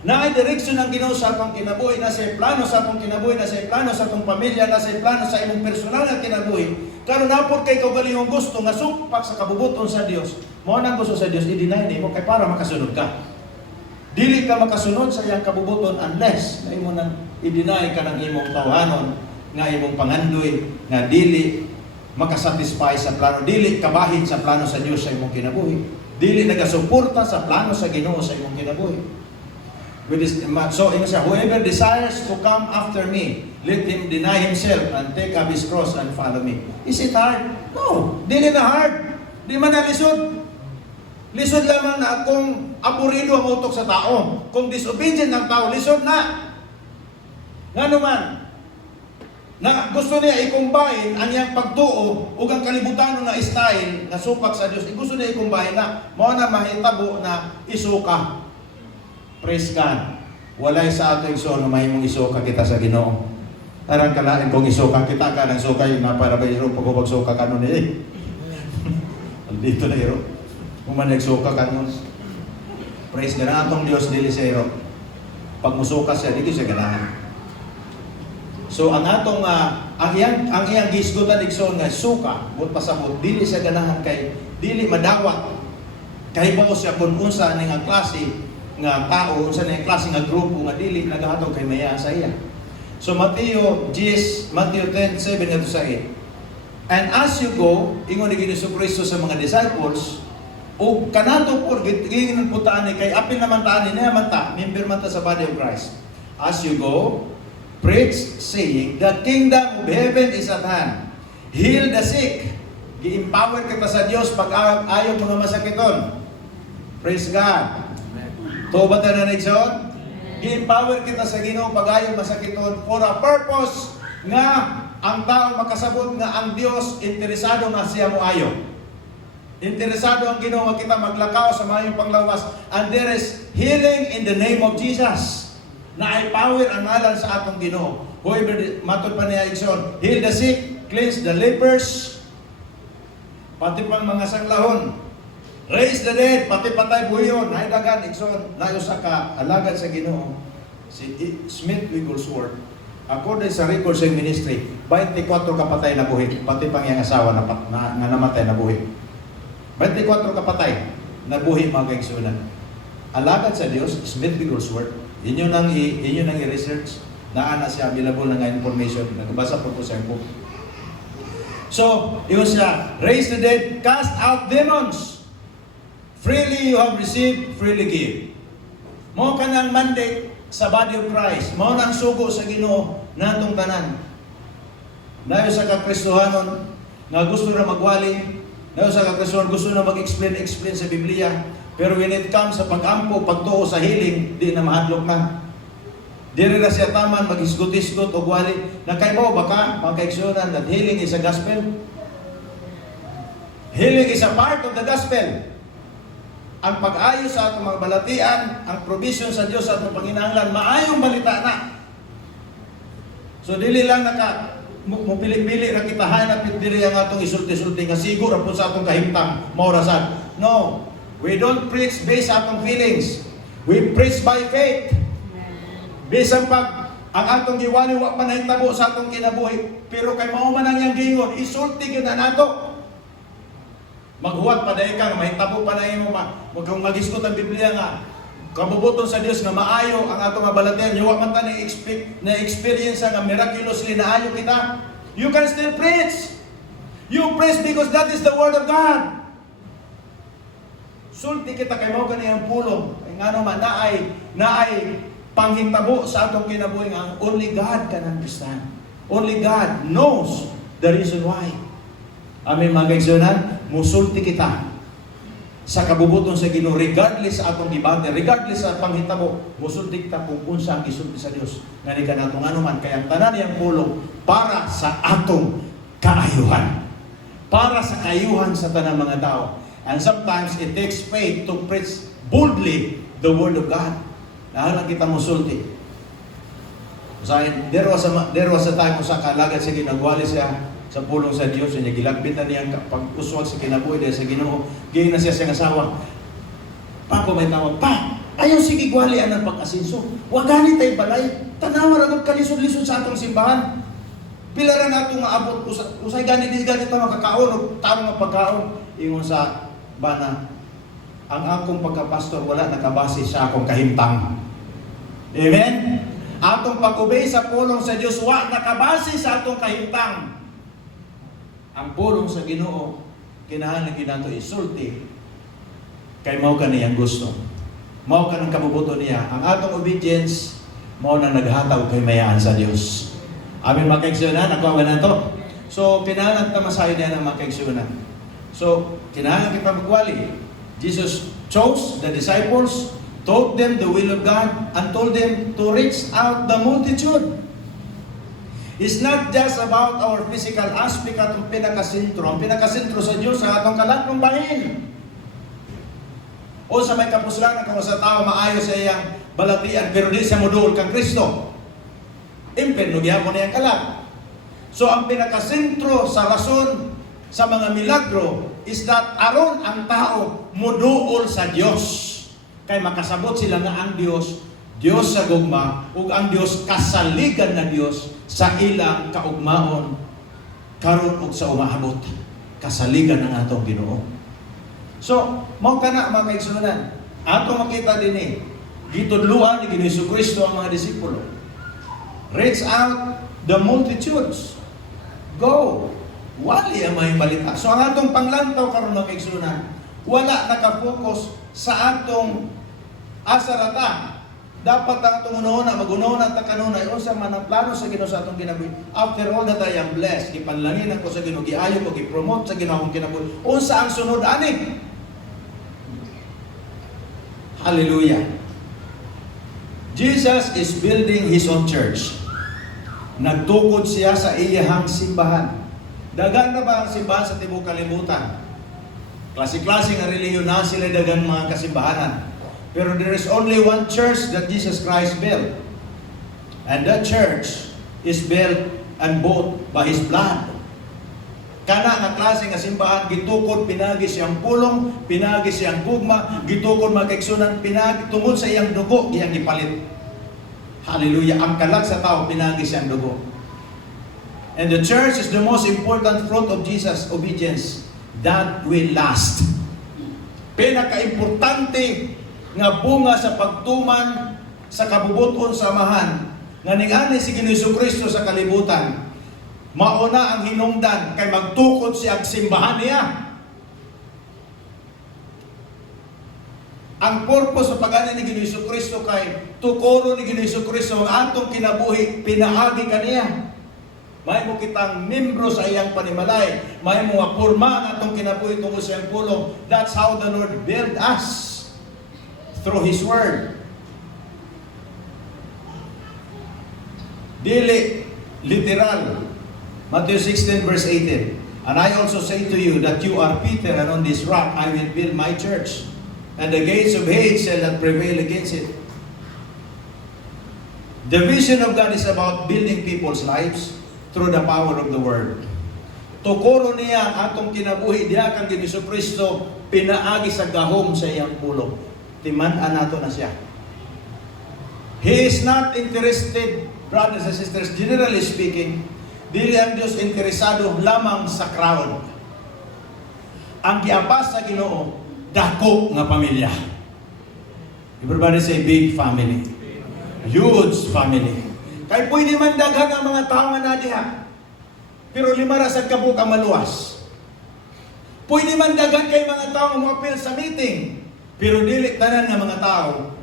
Na ay direksyon ng Ginoo sa atong kinabuhi, na sa plano sa atong kinabuhi, na sa plano sa atong pamilya, na sa plano sa imong personal nga kinabuhi. Karon napod kay kaugalingong gusto nga sumpak sa kabubuton sa Dios. Mao nang gusto sa Dios, i-deny nimo kay para makasunod ka. Dili ka makasunod sa iyang kabubuton unless na imo nang i-deny ka ng imong tawhanon, nga imong pangandoy, nga dili makasatisfy sa plano, dili kabahin sa plano sa Dios sa imong kinabuhi, dili nagasuporta sa plano sa Ginoo sa imong kinabuhi. So, whoever desires to come after me, let him deny himself and take up his cross and follow me. Is it hard? No, dili na hard. Di man na lisod. Lisod lamang na kung aburido ang utok sa tao. Kung disobedient ang tao, lisod na. Nga naman, na gusto niya i-combine ang iyang pagtuo o ang kalibutan na style na supak sa Diyos. Gusto niya i-combine na mao na mahitabo na isuka. Praise God. Walay sa ato igsoon na mahimong isuka kita sa Ginoo. Tarang kalain kung isuka kita ka ng sukay na para ba iro pagkubag-suka ka nun eh. Dito na iro. Kung man nagsuka ka nun. Praise God. Atong Diyos dili sa iro. Pag musuka siya, dito siya ganahan. So ang atong ang iyang gisgutan igsoon nga suka, but pasabot dili siya ganahan kay dili madawat. Kay bao siya kun unsa ning ang klase nga tao, unsa ning klase nga grupo nga dili nagahatag kay maya sa iya. So Mateo 10:7 ngadto sa 8. And as you go, ingon ni Ginoong Kristo sa mga disciples, O kanato po, giging putaan ni kay apil naman taan ni naman ta, member man ta sa body of Christ. As you go, preach saying, the kingdom of heaven is at hand. Heal the sick. Gi-empower kita sa Dios pag ayaw mga masakiton. Praise God. Tobatan na nigson. Gi-empower kita sa Ginoo pag ayaw masakiton for a purpose nga ang tao makasabot nga ang Dios interesado nga siya mo ayo. Interesado ang Ginoo nga kita maglakaw sa mayong panglawas, and there is healing in the name of Jesus. Na ay power ang ngalan sa atong Ginoo. Whoever matod pa niya igsoon, heal the sick, cleanse the lepers, pati pang mga sanglahon, raise the dead, pati patay buhiyon, ay dagan igsoon, nayusa ka alagad sa Ginoo. Si Smith Wigglesworth, according sa record sa ministry, 24 kapatay na buhi, pati pang iyang asawa na namatay na buhi. 24 kapatay na buhi mga kaigsunan. Alagad sa Dios, Smith Wigglesworth, inyo nang i-research, naana siya, available na nga information, nagbasa po sa book. So, yun siya, raise the dead, cast out demons. Freely you have received, freely give. Mo ka ng mandate sa body of Christ, mo nang sugo sa Ginoo natong tanan. Nayo sa kakristohanon, nga gusto na magwali, nayo sa kakristohanon, gusto na mag-explain sa Biblia, pero when it comes sa pag-ampo, pagtuo sa healing, di na mahadlok na. Diri na siya taman, mag-isgot-isgot o gwali. Nakaibaw ba ka, mga kaigsunan, that healing is a gospel? Healing is a part of the gospel. Ang pag-ayos sa atong mga balatian, ang provision sa Diyos sa atong Panginoon, maayong balita na. So, dili lang mupili-pili na kita hanap, dili ang atong isulti-sulti nga siguro po sa atong kahimtang, maurasan. No, we don't preach based sa atong feelings. We preach by faith. Bisan pag ang atong giwali wa pa nahitabo sa atong kinabuhi, pero kay mao man ang iyang gingon, isulti gyud na nato. Maghuwat pa dai ka, mahitabo pa na imo kung mag-isgot ang Biblia nga kabubuton sa Dios nga maayo ang atong mabalatian, wa man ta na experience nga miraculously naayo kita. You can still preach. You preach because that is the word of God. Sulti kita kay mao kaniyang pulong, ngano man naay panghitabo sa atong kinabuhi ang only God can understand. Only God knows the reason why. Amen mga kaigsunan, musulti kita sa kabubuton sa Ginoo regardless sa atong gibate, regardless sa panghitabo, musulti kita kung unsa ang gisulti sa Dios. Ngani kanatong anuman kay ang tanan niyang pulong para sa atong kaayuhan. Para sa kaayuhan sa tanang mga tao. And sometimes it takes faith to preach boldly the word of God. Nahalang kita musulti. There was a time sa kalagad sige nagwali siya sa pulong sa Dios, niya gilagbitan niya pag-uswag sa kinabuhi dahil sa Ginoo. Gihin na siya sa asawa. Papa may tawag, pa, ayaw sige gwali ang pag-asinso. Wa gani tay balay. Tanawa ra gud kalisod-lisod sa atong simbahan. Pila ra nato nga abot usay gani ta makakaon og tarong nga pagkaon. Ingon sa bana, ang akong pagkapastor wala nakabase sa akong kahimtang. Amen? Atong pag-obey sa pulong sa Dios wa nakabase sa atong kahimtang. Ang pulong sa Ginoo kinahanglan kinato isulti kay mao kaniyang gusto. Mao kanang kabubuton niya. Ang atong obedience mao nang naghataw kay mayaan sa Dios. Amen mga kaigsunan, ako na to. So kinahanglan ta masayo niya ng mga kaigsunan. So kinahanglan kita magwali. Jesus chose the disciples, told them the will of God, and told them to reach out the multitude. It's not just about our physical aspect at ang pinakasentro. Ang pinakasentro sa Diyos sa atong kalatong bahin. O sa may kapuslanan kung sa tao maayo sa iyang balatian, pero di siya moduol kang Kristo. Imperno gyapon niyang kalat. So ang pinakasentro sa rason sa mga milagro is that aron ang tao moduol sa Dios. Kay makasabot sila nga ang Dios sa gugma, ug ang Dios kasaligan na Dios sa ilang kaugmaon karon ug sa umaabot. Kasaligan ng atong Ginoo. So, mao kana mga kaigsunan. Ato makita dinhi, gitudluan ni Ginoong Kristo ang mga disipulo. Reach out the multitudes. Go. Wali ang may balita. So ang atong panglantaw karon mga kaigsunan, Wala nakapokus sa atong asarata. Dapat ang atong una-una, mag-una-una at kanunay, unsa man ang plano sa Ginoo sa atong kinabuhi. After all that I am blessed, gipanlangin ako sa Ginoo, giayo ko, gi-promote sa Ginoo akong kinabuhi. Unsa ang sunod ani? Hallelujah. Jesus is building His own church. Nagtukod siya sa iyahang simbahan. Dagan na ba ang simbahan sa tibuok kalibutan? Klase-klase nga relihiyon na sila dagan mga kasimbahanan. Pero there is only one church that Jesus Christ built. And that church is built and bought by His blood. Kana nga klase nga simbahan, gitukod, pinagi siyang pulong, pinagi siyang gugma, gitukod magkaigsunan, pinagi, tungod sa iyang dugo, iyang gipalit. Hallelujah. Ang kalag sa tao, pinagi siyang dugo. And the church is the most important fruit of Jesus' obedience that will last. Pinaka-importante nga bunga sa pagtuman sa kabubuton samahan nga ning-ani si Ginoong Kristo sa kalibutan, mauna ang hinungdan kay magtukod siya ang simbahan niya. Ang purpose sa pag-ani ni Ginoong Kristo kay tukoro ni Ginoong Kristo ang atong kinabuhi, pinaagi kaniya. May mo kitang membro sa iyang panimalay, may mo porma ang atong kinabuhi tungkol sa iyang pulong. That's how the Lord built us. Through His Word. Dili literal. Matthew 16 verse 18. And I also say to you that you are Peter, and on this rock I will build my church, and the gates of Hades shall not prevail against it. The vision of God is about building people's lives through the power of the Word. Tukoro niya ang atong kinabuhi diha kang Ginoong Kristo pinaagi sa gahom sa iyang pulong. Timan-an nato na siya. He is not interested, brothers and sisters, generally speaking, dili ang Diyos interesado lamang sa crowd. Ang giapas sa Ginoo, dako nga pamilya. Everybody say big family. Huge family. Kay pwede man daghan ang mga tao nga nadiha, pero lima ra sad ka buka maluwas. Pwede man daghan kay mga tao nga moapil sa meeting, pero dili tanan nga mga tao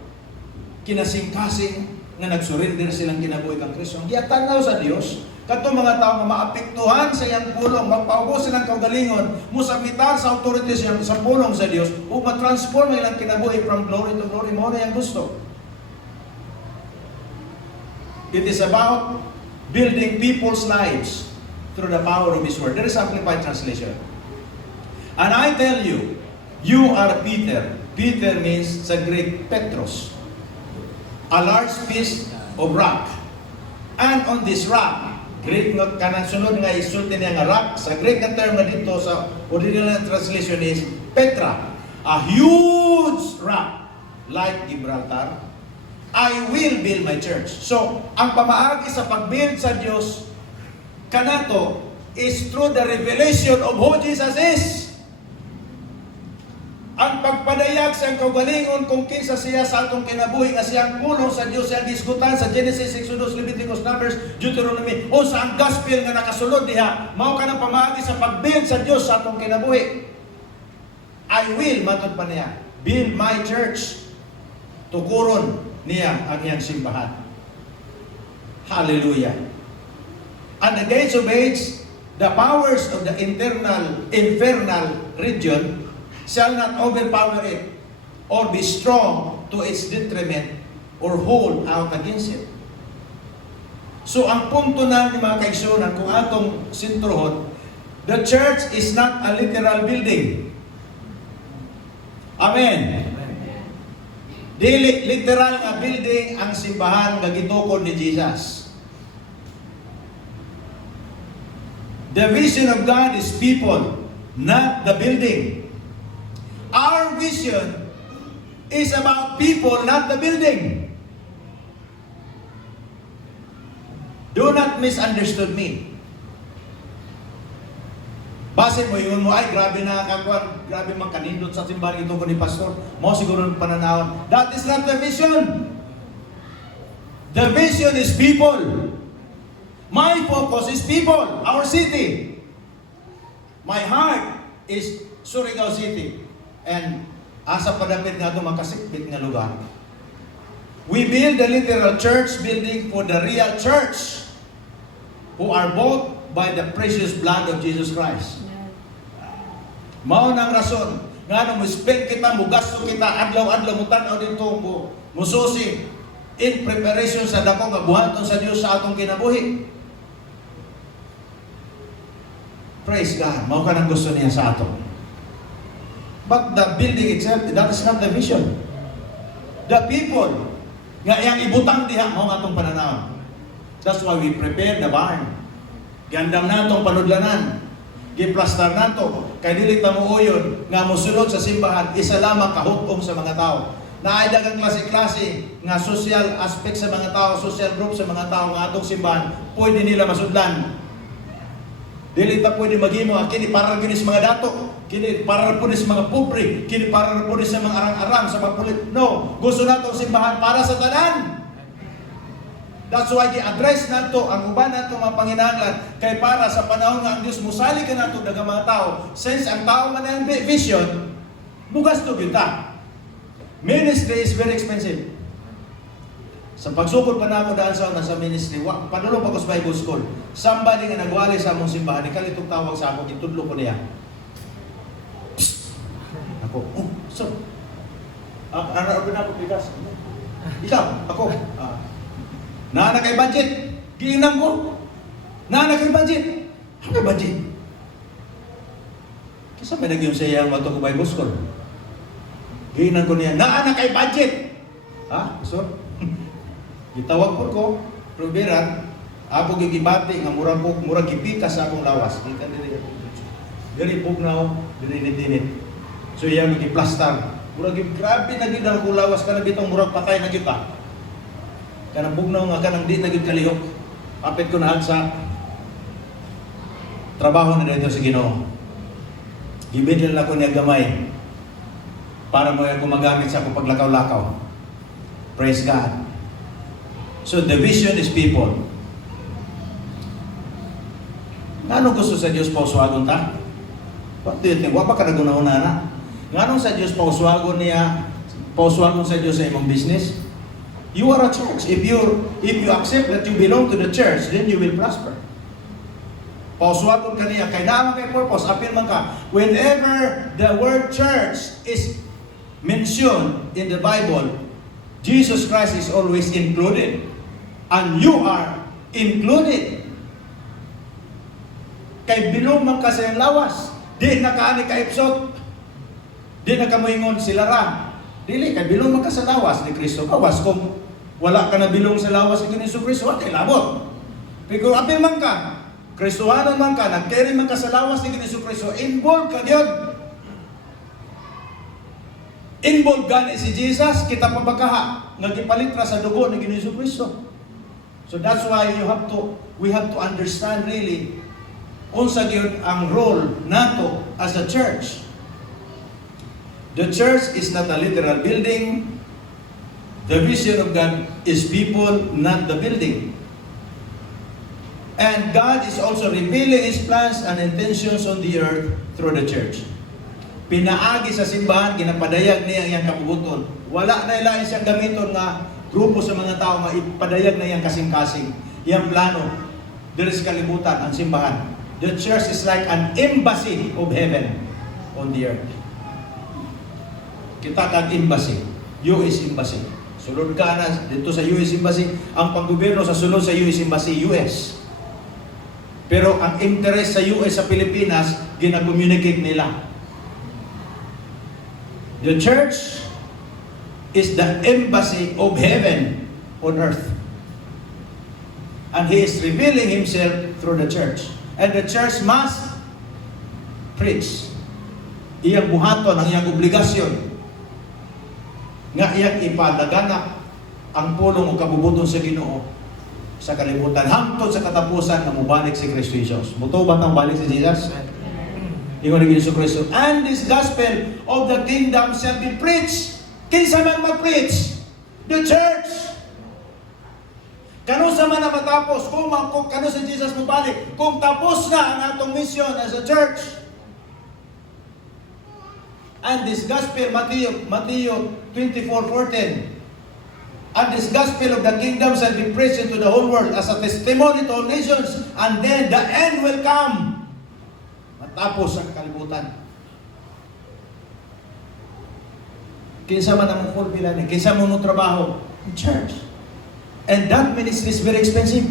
kinasing-kasing nga nagsurrender silang kinabuhi kang Kristo. Giyatanaw sa Dios kadto mga tao nga maapektuhan sa iyang pulong, magpaubos silang kaugalingon, musabitan sa authority sa pulong sa Dios, ug ma-transform ilang kinabuhi from glory to glory. Mo na yang gusto. It is about building people's lives through the power of His Word. There is Amplified Translation. And I tell you, you are Peter. Peter means sa Greek Petros, a large piece of rock. And on this rock, Greek nga kanang sunod nga isulti niya nga rock, sa Greek na term na dito sa original translation is Petra, a huge rock like Gibraltar. I will build my church. So, ang pamaagi sa pag-build sa Diyos kanato is through the revelation of who Jesus is. Ang pagpadayag sa kaugalingon kung kinsa siya sa atong kinabuhi nga siyang pulong sa Dios, siyang diskutan sa Genesis, Exodus, Leviticus, Numbers, Deuteronomy, o sa ang gospel nga nakasulod diha, mao ka ng pamaagi sa pagbuild sa Dios sa atong kinabuhi. I will, matod pa niya, build my church. Tukuron niya ang iyang simbahan. Hallelujah. And the gates of Hades, the powers of the infernal region, shall not overpower it or be strong to its detriment or hold out against it. So ang punto na ni mga kaigsunan kung atong sintrohon, the church is not a literal building. Amen. Dili literal nga building ang simbahan nga gitukod ni Jesus. The vision of God is people, not the building. Our vision is about people, not the building. Do not misunderstood me. Basin mo, yun mo, ay grabe na kakuan, grabe mang kanindot sa simbahan ito ko ni Pastor. Mo siguro ng pananawan. That is not the vision. The vision is people. My focus is people, our city. My heart is Surigao City. and asa padapit nga ito makasikbit nga lugar. We build the literal church building for the real church who are bought by the precious blood of Jesus Christ. Mao nang rason nga nung spend kita, mugasto kita, adlaw-adlaw mo tanaw dito mo mususi in preparation sa dako nga buhaton sa Dios sa atong kinabuhi. Praise God. Mao ka nang gusto niya sa ato. But the building itself, that is not the vision. The people nga iyang ibutang diha mao nga atong pananaw. That's why we prepare the barn. Gandam natong panudlanan. Giplastar nato. Kay dili ta muuyon nga mosulod sa simbahan isa lamang kahutong sa mga tao. Naay daghang klase-klase nga social aspect sa mga tao, social group sa mga tao nga atong simbahan, pwede nila masudlan. Dili ta pwede maghimo kini para ginis mga dato, kini para po sa mga pobre, kini para po sa mga arang-arang sa mga pulit. No, gusto nato simbahan para sa tanan. That's why i-address nato ang uban nato mga panginahanglan kay para sa panahon nga ang Dios musali ka nato daghang mga tao. Since ang tao man ang vision, bugas to gyud ta. Ministry is very expensive. Sa pagsukod pa na ako daan sa ministry, padulong pa ko sa Bible School. Somebody nga nagwali sa among simbahan, ikalitong tawag sa ako, itudlo ko niya. Psst! Ako, so, ano na ako bigas? Ikaw, ako. Na kay budget, giinang ko. Na kay budget. Ano kay budget? Kisa may nagyong siya ang mato ko Bible School. Giinang ko niya, na kay budget. Ha? So, gitawag po ko, Ruberan, ako gigibati nga murag gipita sa akong lawas. Kita diri pugnaw, diri nitinit. So iya giplastar. Murag grabe na gid ang lawas kana bitong murag patay na kita. Kanang bugnaw nga kanang di na gid kalihok. Apit ko na sa trabaho na dito sa Ginoo. Gibidil na ko niya gamay para mo ako magamit sa akong paglakaw-lakaw. Praise God. So the vision is people. Ngano gusto sa Dios pauswagon ta? What do you think? Wa pa ka nagunahuna na? Ngano sa Dios pauswagon niya? Pauswagon sa Dios sa imong business? You are a church. If you accept that you belong to the church, then you will prosper. Pauswagon ka niya. Kaya naman kay purpose. Apil man ka. Whenever the word church is mentioned in the Bible, Jesus Christ is always included. And you are included. Kay bilong man ka sa lawas. Di na kaani ka ipsot. Di na ka moingon sila ra. Dili, kay bilong man ka sa lawas ni Kristo. Kawas kung wala ka na bilong sa lawas ni Kristo, wala kay labot. Pero apil man ka, Kristohanon man ka, nag-carry man ka sa lawas ni Kristo, involved ka diyon. Involved gani si Jesus, kita pabakaha, nagipalitra sa dugo ni Kristo. So that's why we have to understand really unsa gyud ang role nato as a church. The church is not a literal building. The vision of God is people, not the building. And God is also revealing His plans and intentions on the earth through the church. Pinaagi sa simbahan, ginapadayag niya ang iyang kabubuton. Wala na ilain siyang gamiton nga grupo sa mga tao nga ipadayag na iyang kasing-kasing. Iyang plano, there is kalibutan ang simbahan. The church is like an embassy of heaven on the earth. Kita kag embassy, US Embassy. Sulod ka na dito sa US Embassy, ang panggobyerno sa sulod sa US Embassy, US. Pero ang interest sa US sa Pilipinas, gina-communicate nila. The church is the embassy of heaven on earth. And He is revealing Himself through the church. And the church must preach. Iyang buhaton, ang iyang obligasyon. Nga iyang ipadaganak ang pulong o kabubuton sa Ginoo sa kalibutan hangtod sa katapusan na mubalik si Kristo Jesus. Mutubat ang balik si Jesus? Ingon ni Kristo. And this gospel of the kingdom shall be preached. Kinsa man mag-preach? The church. Kano sa man na matapos? Kung kano si Jesus mubalik? Kung tapos na ang atong mission as a church. And this gospel, Matthew 24:14. And this gospel of the kingdom shall be preached into the whole world as a testimony to all nations, and then the end will come. Matapos ang kalibutan. Kinsa man ang fulfilan, kinsa mo trabaho? In church. And that ministry is very expensive.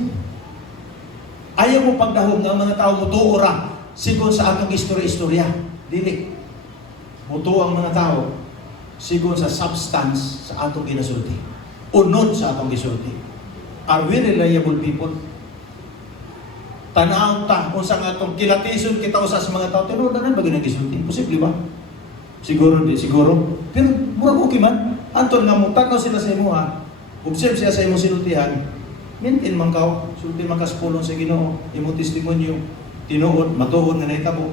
Ayaw mo pagdahog ng mga tao mo tuura sigon sa atong istorya-istorya. Dili. Muto ang mga tao sigon sa substance sa atong ginasulti. Unod sa atong gisulti. Are we reliable people? Tanaw ta kung sa atong kilatison kita usas mga tao, pero danan ba ganang gisulti? Posible ba? Siguro di, siguro. Pero murag okay man. Anton nga mo tanaw sila sa imo ha. Observe siya sa imong sinultihan. Maintain man ka, sulti man ka sa pulong sa Ginoo, imong testimonyo, tinuod, matuod nga nahitabo.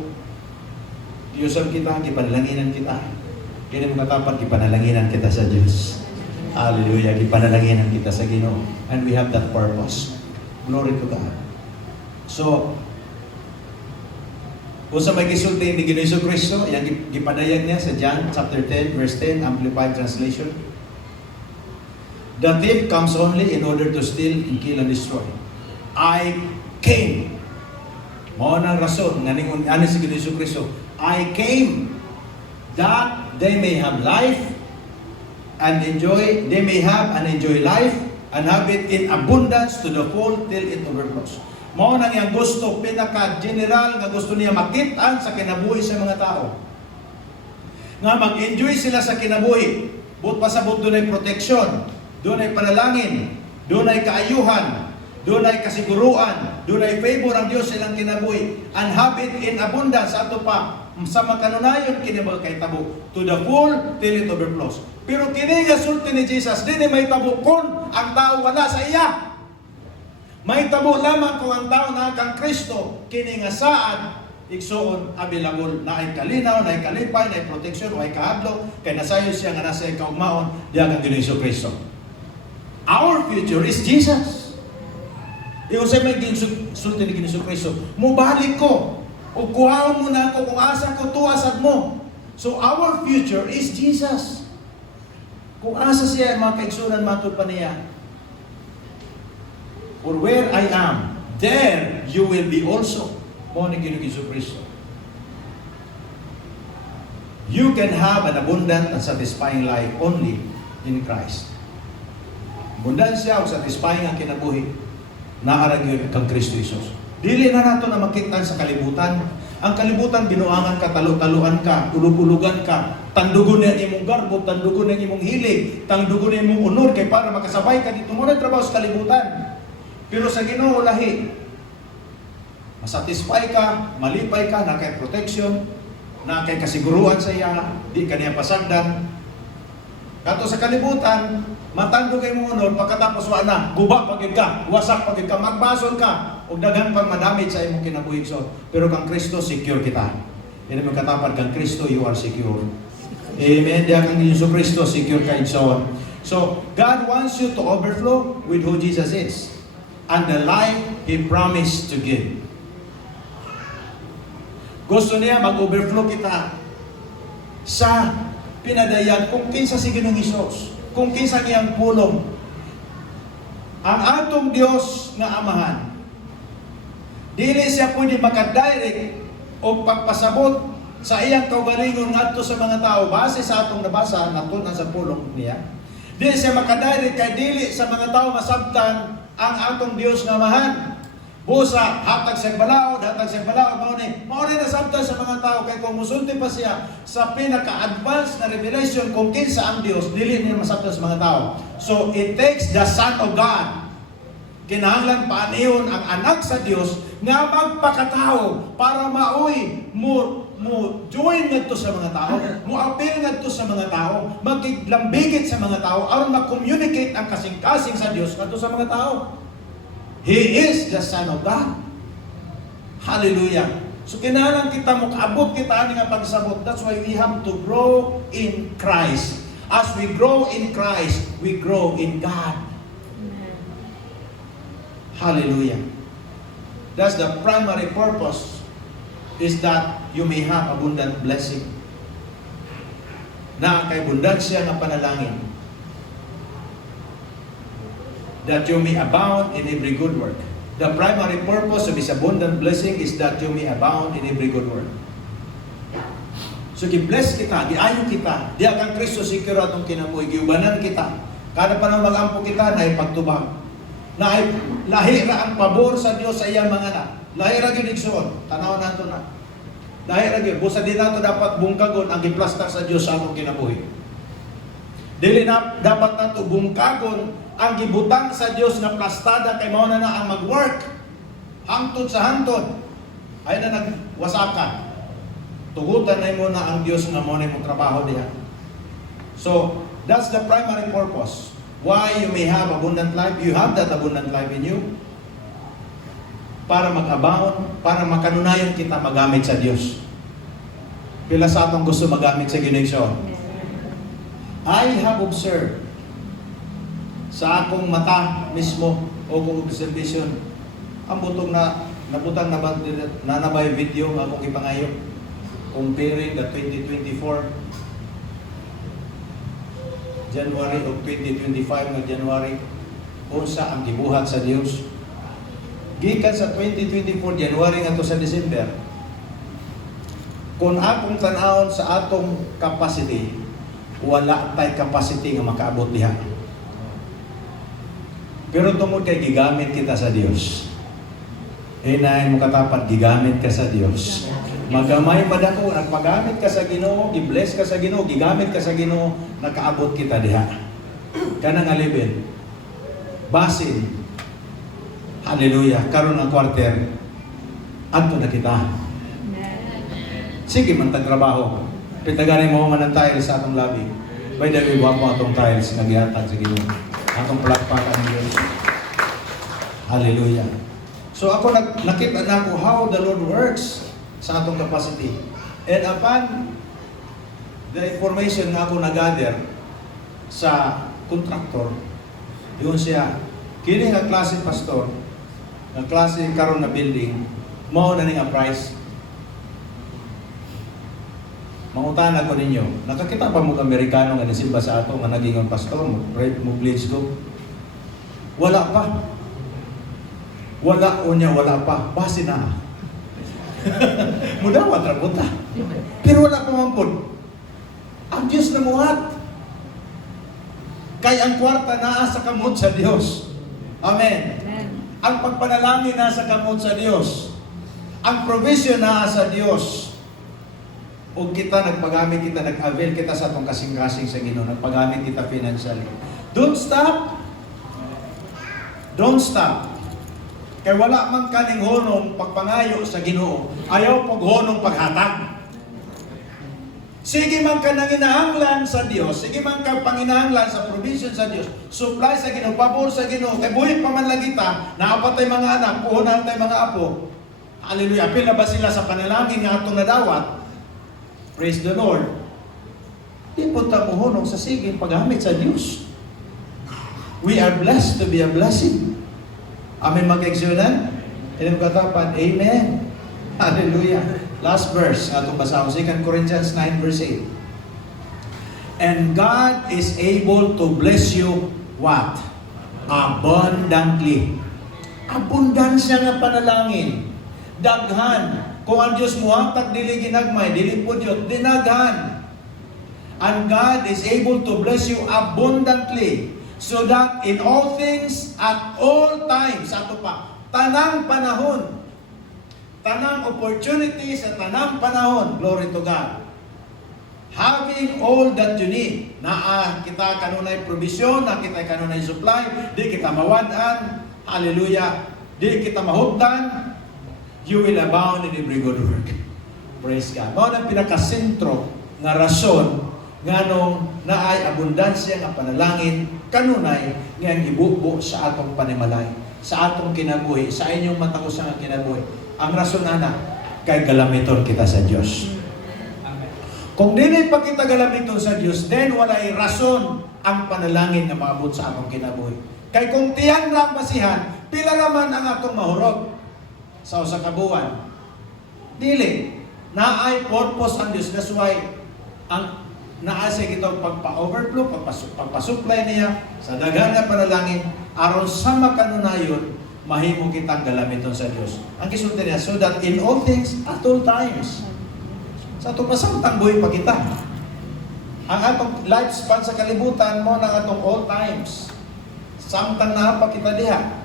Diyosan kita, gipanalaginan kita. Kini mo katapat, gipanalaginan kita sa Diyos. Hallelujah, gipanalaginan kita sa Ginoo. And we have that purpose. Glory to God. So, kung sa may gisulti ni Ginoong Kristo, yung gipadayag niya sa John chapter 10, verse 10, Amplified Translation. The thief comes only in order to steal and kill and destroy. I came. Mao nang rason nga ningon ani si Ginoong Kristo. I came that they may have life and enjoy, they may have and enjoy life and have it in abundance to the full till it overflows. Mao nang yang gusto, pinaka-general nga gusto niya makit-an sa kinabuhi sa mga tao. Nga mag-enjoy sila sa kinabuhi. But pasabot doon ay protection, doon ay panalangin, doon ay kaayuhan, doon ay kasiguruan, doon ay favor ang Diyos silang kinabuhi, and have it in abundance. Ato pa, sa makanunayon kinibag kay tabo, to the full till it overflows. Pero kini nga sulti ni Jesus, di may tabo kung ang tao wala sa iya. May tabo lamang kung ang tao na kang Kristo, kini nga saad, igsoon, available, na ay kalinaw, na ay kalipay, na ay protection, na ay kahadlo, kay nasayo siya nga nasa ikaugmaon, diya kang Ginoong Kristo. Our future is Jesus. Yung sa may sulti ni Ginoong Kristo, mubalik ko, o kuhaon mo na ako kung asa ko, tuwasad mo. So our future is Jesus. Kung asa siya, mga kaigsunan, matod pa niya, for where I am, there you will be also. Mo ni Ginoong Kristo. You can have an abundant and satisfying life only in Christ. Abundansya o satisfying ang kinabuhi naarag yun kang Kristo Jesus. Dili na nato na makita sa kalibutan. Ang kalibutan, binuangan ka, talo-taluan ka, ulug-ulugan ka, tandugon na imong garbo, tandugon na imong hilig, tandugon na imong unor, kay para makasabay ka dito mo na trabaho sa kalibutan. Pero sa Ginoo lahi, masatisfy ka, malipay ka, na kay protection, na kay kasiguruan sa iya, di ka niya pasagdan. Kato sa kalibutan, matando kay mo nun, pagkatapos wala, guba pagid ka, wasak pagid ka, magbasol ka, o daghan pang madamit sa imong kinabuhig. Pero kang Kristo, secure kita. Yan ang magkatapan, kang Kristo, you are secure. Amen. Diya kang Yesu Kristo, secure ka, so, God wants you to overflow with who Jesus is and the life He promised to give. Gusto niya mag-overflow kita sa pinadayan kung kinsa si Ginoong Hesus, kung kinsa niyang pulong. Ang atong Dios nga Amahan, dili siya pwede makadirect o pagpasabot sa iyang kaugalingon ngadto sa mga tao base sa atong nabasa naton sa pulong niya. Dili siya makadirect kay dili sa mga tao masabtan ang atong Dios nga Amahan. Busa, hatag sa balaod, mao ni nasabtan sa mga tao kay kung musulti pa siya sa pinaka-advanced na revelation kung kinsa ang Dios, dili niya masabtan sa mga tao. So it takes the Son of God. Kinahanglan paaniyon ang anak sa Dios nga magpakatao para maoy mo join ngadto sa mga tao, mo appeal ngadto sa mga tao, makiglambigit sa mga tao aron mag-communicate ang kasing-kasing sa Dios ngadto sa mga tao. He is the Son of God. Hallelujah. So kinahanglan kita mo kaabot kita ani nga pagsabot. That's why we have to grow in Christ. As we grow in Christ, we grow in God. Hallelujah. That's the primary purpose, is that you may have abundant blessing. na kay abundansya nga panalangin. That you may abound in every good work. The primary purpose of His abundant blessing is that you may abound in every good work. So, gi-bless kita, gi-ayo kita, diya kang Kristo sikiro atong kinabuhi, giubanan kita. Kada pa na mag-ampo kita, na ipagtubag. Lahi ra ang pabor sa Dios sa iyang mga anak. Lahi ra gyud igsoon, tanaw nato na. Lahi ra gyud, busa din nato dapat bungkagon ang giplastar sa Dios sa among kinabuhi. Dili na dapat nato bungkagon ang gibutang sa Dios na plastada kay mao na ang mag-work hangtod sa hangtod. Ay na nagwasakan. Tugutan na mo na ang Dios nga mo na mong trabaho diha. So, that's the primary purpose. Why you may have abundant life. You have that abundant life in you. Para mag-abound, para makanunayan kita magamit sa Dios. Pila sa atong gusto magamit sa Ginoon. I have observed sa akong mata mismo o kung observation ang butong na nabutang na nabay video nga akong ipangayo comparing the 2024 January of 2025 nga January unsa ang gibuhat sa Dios gikan sa 2024 January ngadto sa December. Kung akong tan-awon sa atong capacity, wala tay capacity nga makaabot diha. Pero tungod kay gigamit kita sa Dios. Inahin mo katapat, gigamit ka sa Dios. Magamay madako, nagpagamit ka sa Ginoo, i-bless ka sa Ginoo, gigamit ka sa Ginoo, nakaabot kita diha. Kanang alibin. Basin. Hallelujah. Karon ang quarter. Adto na kita. Sige man tagtrabaho. Pitaganin mo man ang tiles sa atong labi. By the way, buhat mo atong tiles nga gihatag sa Ginoo. Atong palakpakan ng Diyos. Hallelujah. So ako nakita na ako how the Lord works sa atong capacity. And upon the information nga ako na-gather sa contractor, yun siya, kini nga klase pastor, nga klase karon na building, mao na ning price. Mangutan ako ninyo, nakakita pa mo Amerikano nga nasimba sa ato nga naging ang pastor mo, pledge ko. Wala pa. Wala pa. Base na. Mudawat ra punta. Pero wala pa man pud. Ang Dios na muhat. Kay ang kwarta naa sa kamot sa Dios. Amen. Ang pagpanalangin naa sa kamot sa Dios. Ang provision naa sa Dios. O kita nagpagamit kita, nag-avail kita sa atong kasing-kasing sa Ginoo, nagpagamit kita financially. Don't stop. Don't stop. Kaya wala man kaning honong pagpangayo sa Ginoo, ayaw pag honong paghatag. Sige man ka nanginahanglan sa Dios, sige man ka panginahanglan sa provision sa Dios, supply sa Ginoo, pabor sa Ginoo, kay buhi pa man lang kita, naapat tay mga anak, puhunan tay mga apo. Hallelujah. Pila ba sila sa panalangin nga atong nadawat? Praise the Lord. Di punta mo honong sa siging paggamit sa Diyos. We are blessed to be a blessing. Amen mag-exunan? Ilang katapan, Amen. Hallelujah. Last verse, atong basahon, 2 Corinthians 9 verse 8. And God is able to bless you, what? Abundantly. Abundansya nga panalangin. Daghan. Kung ang Diyos mo hatag dili ginagmay, dili po Diyos, dinaghan. And God is able to bless you abundantly, so that in all things, at all times, ato pa, tanang panahon, tanang opportunity sa tanang panahon, glory to God. Having all that you need, na kita kanunay provision, na kita kanunay supply, di kita mawadan, hallelujah, di kita mahugdan, you will abound in every good work. Praise God. Mao ang pinakasentro nga rason nganong naay abundansya nga panalangin kanunay nga gibubo sa atong panimalay, sa atong kinabuhi, sa inyong matagos nga kinabuhi. Ang rason ana kay galamiton kita sa Dios. Kung dili pa kita galamiton sa Dios, then walay rason ang panalangin nga maabot sa atong kinabuhi. Kay kung tiyan ra basihan, pila raman ang atong mahurot sa usa ka buwan. Dili naay purpose ang Dios. That's why ang naa siya kitang pagpa-overflow, pagpa-supply niya sa daghan nga panalangin aron sa makanunayon mahimo kitang galamiton sa Dios. Ang gisulti niya, so that in all things at all times. Sa ato pasamtang buhay pa kita. Ang atong lifespan sa kalibutan mo ng atong all times. Samtang na pa kita diha.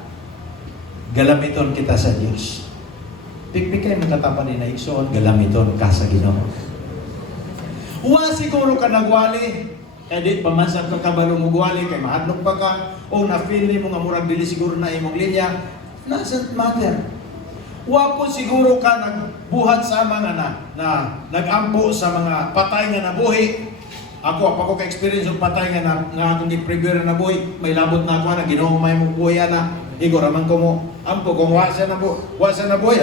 Galamiton kita sa Dios. Pikpikay mo katapan ni na igsoon, galamiton ka sa Ginoo. Wa siguro ka nagwali, kaya di pamansan ka kabalong mugwali, kay mahadlok pa ka, o na-feel mo nga murag dili siguro na imong linya, doesn't matter. Wa po siguro ka nagbuhat sa mga na nag-ampo sa mga patay nga nabuhi. Ako pa ko ka-experience yung patay nga akong i-prepare na buhi, may labot na ako na ginumay mo buhi na. Igo raman ko mo, ampo kung wasa na buhi,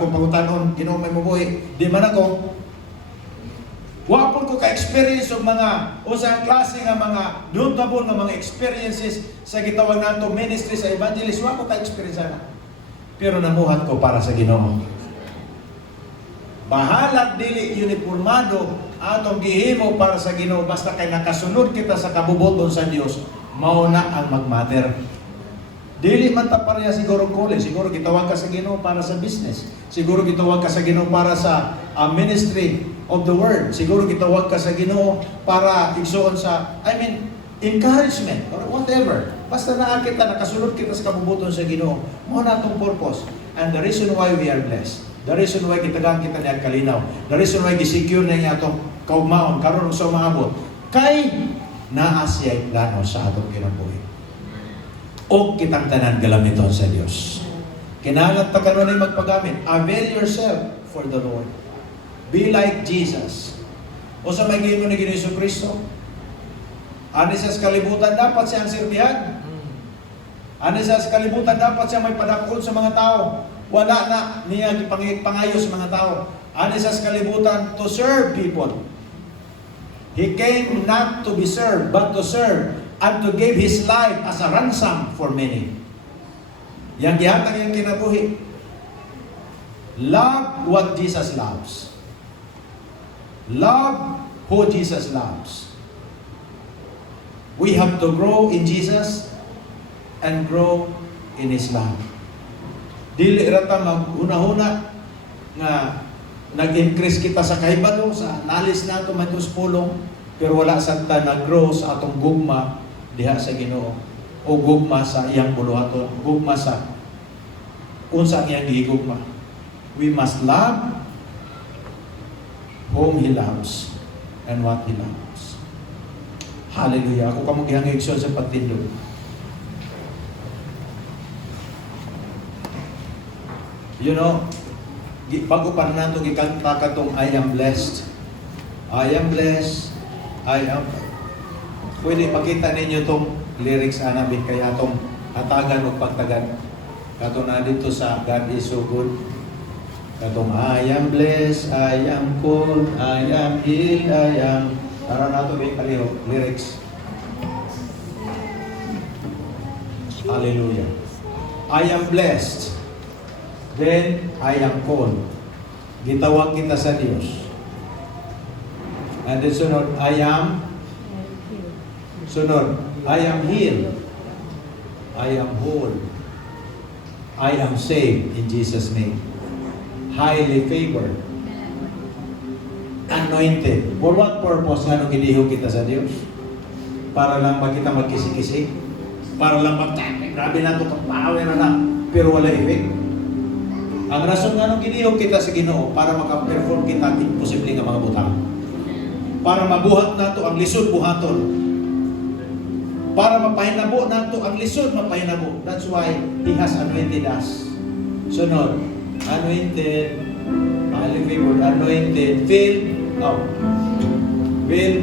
kung pagutanon, ginumay mo buhi. Di man ako, wapon ko ka-experience ng mga usang klase nga mga notable nga mga experiences sa gitawag nato ministry sa evangelist. Wapon ka-experience na. Pero namuhat ko para sa Ginoo. Bahalat dili uniformado atong gihimo para sa Ginoo basta kay nakasunod kita sa kabubuton sa Dios, mao na ang magmatter. Dili man ta pareha siguro college, siguro gitawag ka sa Ginoo para sa business. Siguro gitawag ka sa Ginoo para sa ministry of the word. Siguro gitawag ka sa Ginoo para igsoon sa encouragement or whatever. Basta naa kita nakasulod kita sa kabubuton sa Ginoo, mao na atong purpose. And the reason why we are blessed. The reason why gitagaan kita niya kalinaw. The reason why gisecure na niya atong kaugmaon karon sa maabot. Kay naa siya'y plano sa atong kinabuhi. O kitang tanan galamiton sa Dios. Kinahanglan ta kanunay magpagamit. Avail yourself for the Lord. Be like Jesus. O sa may gino ni Ginoong Kristo, ani sa kalibutan dapat siyang sirbihan. Ani sa kalibutan dapat siya may padakon sa mga tao. Wala na niya pangayo sa mga tao. Ani sa kalibutan to serve people. He came not to be served, but to serve and to give His life as a ransom for many. Yang gihatag yung kinabuhi. Love what Jesus loves. Love who Jesus loves. We have to grow in Jesus and grow in His love. Dili rata mag-una-una nga nag-increase kita sa kahibalo, sa knowledge nato may pulong, pero wala sa ta nag-grow sa atong gugma diha sa Ginoo o gugma sa iyang buluhaton, gugma sa unsa iyang gihigugma. We must love whom He loves and what He loves. Hallelujah. Ako kamo gihangig sa pagtindog. You know, bago pa na ito gikanta katong I am blessed. I am blessed. I am. Pwede makita ninyo itong lyrics anabit kaya itong hatagan o pagtagan. Katong na dito sa God is so good. Katong I am blessed, I am cold, I am healed, I am. Tara na ito may kaliho. Lyrics. Hallelujah. I am blessed. Then I am called. Gitawag kita sa Diyos. And then sunod, I am healed. I am whole. I am saved in Jesus' name. Highly favored. Anointed. For what purpose nga nung ginihog kita sa Diyos? Para lang makita magkisik-kisik? Para lang grabe na ito, power na lang. Pero wala effect. Ang rason nga nung ginihog kita sa Ginoo para maka-perform kita imposible nga mga butang. Para mabuhat nato ang lisod buhaton. Para mapahinabo nato ang lisod mapahinabo. That's why He has anointed us. Sunod, anointed, highly favored, anointed, filled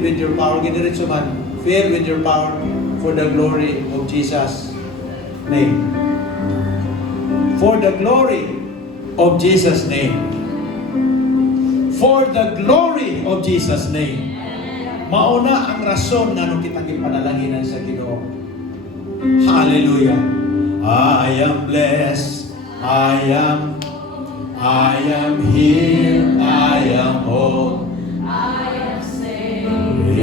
with your power. Giniritso man, filled with your power for the glory of Jesus' name. For the glory of Jesus' name. For the glory of Jesus' name. Mauna ang rason nga nung kitang ipanalanginan sa Ginoo. Hallelujah. I am blessed. I am healed. I am whole. I am saved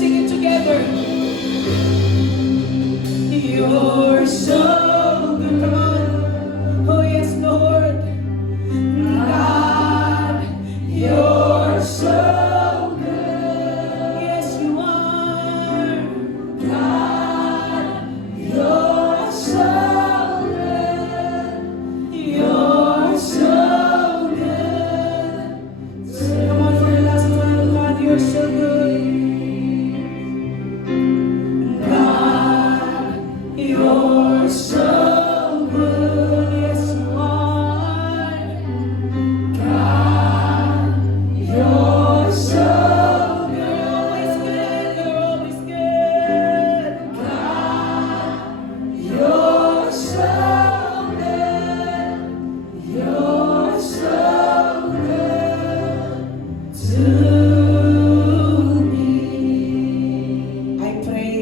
sing it together. You're so good. Come on. Oh yes, Lord. God, you're so good. Yes, you are. God, you're so good. You're so good. Come on for the last time. God, you're so good. God, you're so good. Yes, you are. God, you're so good. You're always good. God, you're so good. You're so good to me. I pray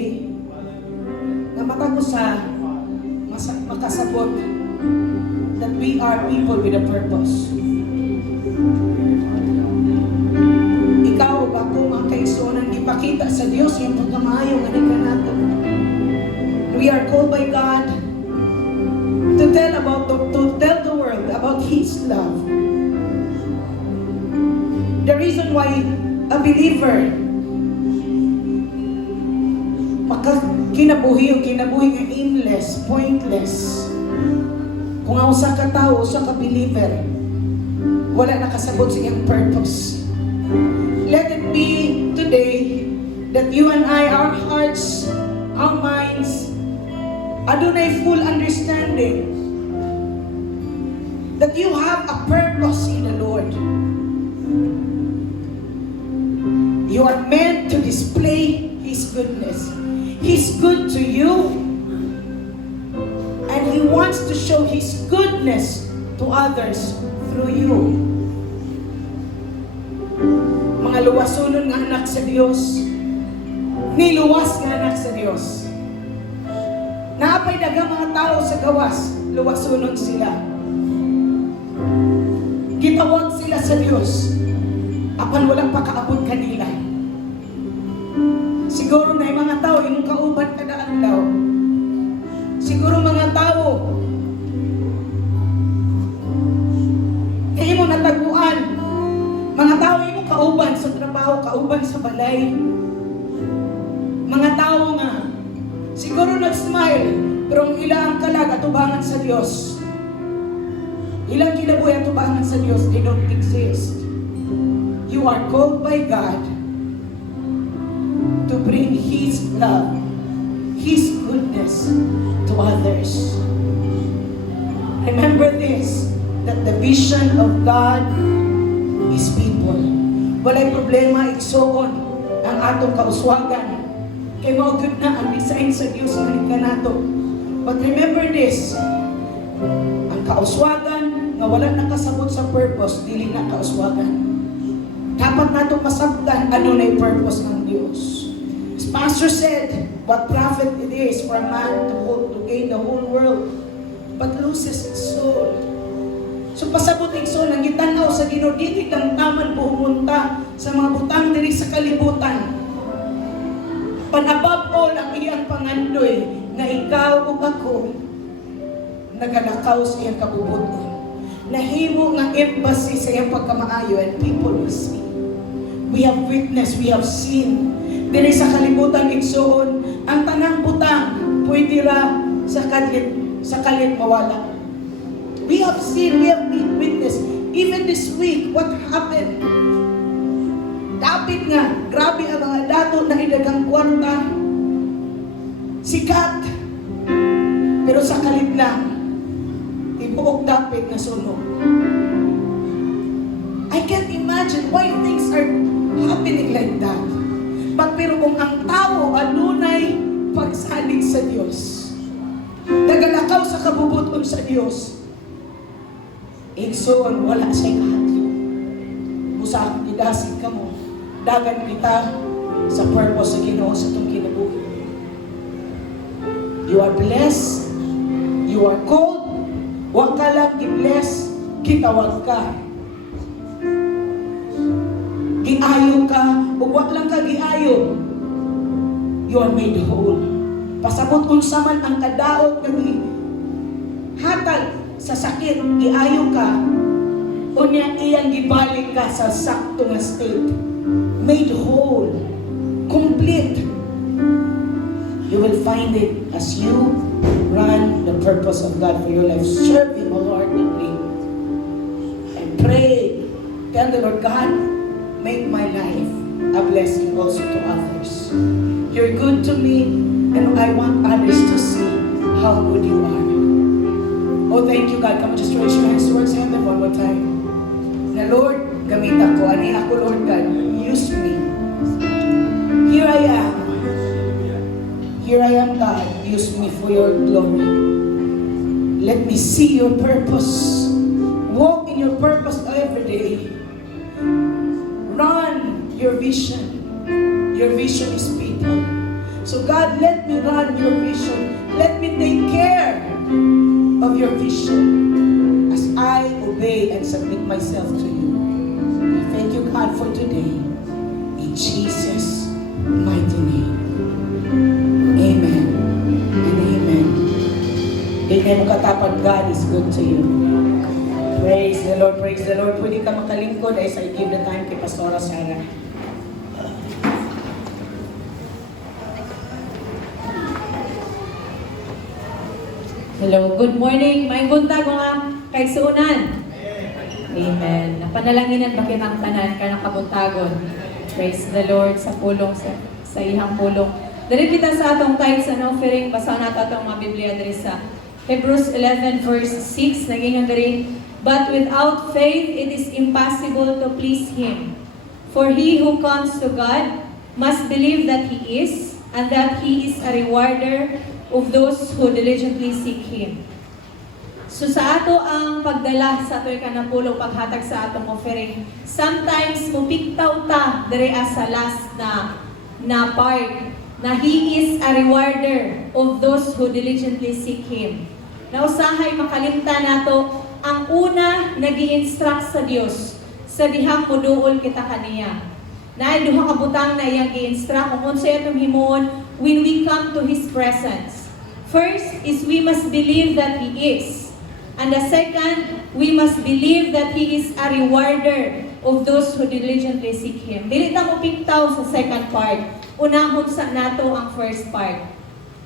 na matag sa makasabot that we are people with a purpose. Ikaw o ako, mga kaigsuonan, ipakita sa Diyos yung pagkamaayo nga di ka nato. We are called by God to tell the world about His love. The reason why a believer kinabuhi nga aimless, pointless. Kung ang usa ka tao, usa ka believer, wala nakasabot sa iyang purpose. Let it be today that you and I, our hearts, our minds, adunay full understanding that you have a purpose in the Lord. You are meant to display His goodness. He's good to you, and He wants to show His goodness to others through you. Mga luwasonon nga anak sa Diyos, niluwas nga anak sa Diyos. Naapay daga mga tao sa gawas, luwasonon sila. Gitawag sila sa Diyos, apan walang pakaabot kanila. Siguro na yung mga tao, yung kauban ka na daw. Siguro mga tao, kayo mo nataguan. Mga tao yung kauban sa trabaho, kauban sa balay. Mga tao nga, siguro nag-smile, pero ang ilang kalag atubangan sa Diyos. Ilang kinabuhi atubangan sa Diyos, they don't exist. You are called by God to bring His love, His goodness to others. Remember this, that the vision of God is people. Walay problema, igsoon ang atong kauswagan. Kay mao gud na ang design sa Dios nga nato. But remember this, ang kauswagan nga wala nakasabot sa purpose, dili na kauswagan. Dapat nato masabtan ano na yung purpose ng Dios. As Pastor said, what profit it is for a man to gain the whole world but loses his soul. So pasabot ang soul, ang gitanaw sa Ginoo, dili lang taman pumunta sa mga butang diri sa kalibutan. But above all, ang iyang pangandoy na ikaw o ako nagalakaw sa iyang kabubuton. Nahimo nga embassy sa iyang pagkamaayo, and people will see. We have witnessed, we have seen. Dili sa kalibutan igsoon, ang tanang butang pwede ra sa kalit mawala. We have seen, we have witnessed. Even this week, what happened? Dapit nga, grabe ang mga dato na idagang kwarta. Sikat. Pero sa kalit lang, ibuok dapit na sunog. I can't imagine why things are happening like that. But pero kung ang tao adunay pagsalig sa Diyos, nagalakaw sa kabubuton sa Diyos, igsoon wala siyang kahadlo. Usa idasig ka mo, dagan kita sa purpose sa Ginoo sa itong kinabuhi. You are blessed, you are called, wag ka lang i-bless, kitawag ka. Giayo ka, o wag lang ka giayo, you are made whole. Pasabot unsa man ang kadaot nga hatag sa sakit, giayo ka, unya iyang gibalik ka sa sakto nga state. Made whole, complete. You will find it as you run the purpose of God for your life. Serve Him wholeheartedly. And pray. Tell the Lord, God, make my life a blessing also to others. You're good to me, and I want others to see how good you are. Oh, thank you, God. Come on, just raise your hands towards heaven one more time. Na Lord, gamit ako. Ani ako, Lord God. Use me. Here I am. Here I am, God. Use me for your glory. Let me see your purpose. Walk in your purpose every day. Run your vision. Your vision is people. So God, let me run your vision. Let me take care of your vision as I obey and submit myself to you. Thank you, God, for today. In Jesus' mighty name. Amen and amen. Amen. Katapad, God is good to you. Praise the Lord, praise the Lord. Pwede ka makalingkod as I give the time kay Pastora Sarah. Hello, good morning. May buntag mga kaigsuunan. Amen. Napanalangin ba kitang tanan ka nakabuntagon. Praise the Lord sa pulong sa ihang pulong. Dali kita sa atong tithes and offering, basa nato atong mga Biblia diri sa Hebrews 11 verse 6 naging diri, but without faith it is impossible to please Him. For he who comes to God must believe that He is, and that He is a rewarder of those who diligently seek Him. So sa ato ang pagdala sa ato'y kanapulong paghatag sa atong offering, sometimes mupiktaw ta dire sa last na part na He is a rewarder of those who diligently seek Him. Nausahay makalimtan nato ang una nag-i-instruct sa Dios sa dihang moduol kita kaniya. Na duha ka butang na iyang gi-instruct kung unsay atong himuon when we come to His presence. First is we must believe that He is. And the second, we must believe that He is a rewarder of those who diligently seek Him. Dili ta mo piktaw sa second part. Unahon sa nato ang first part.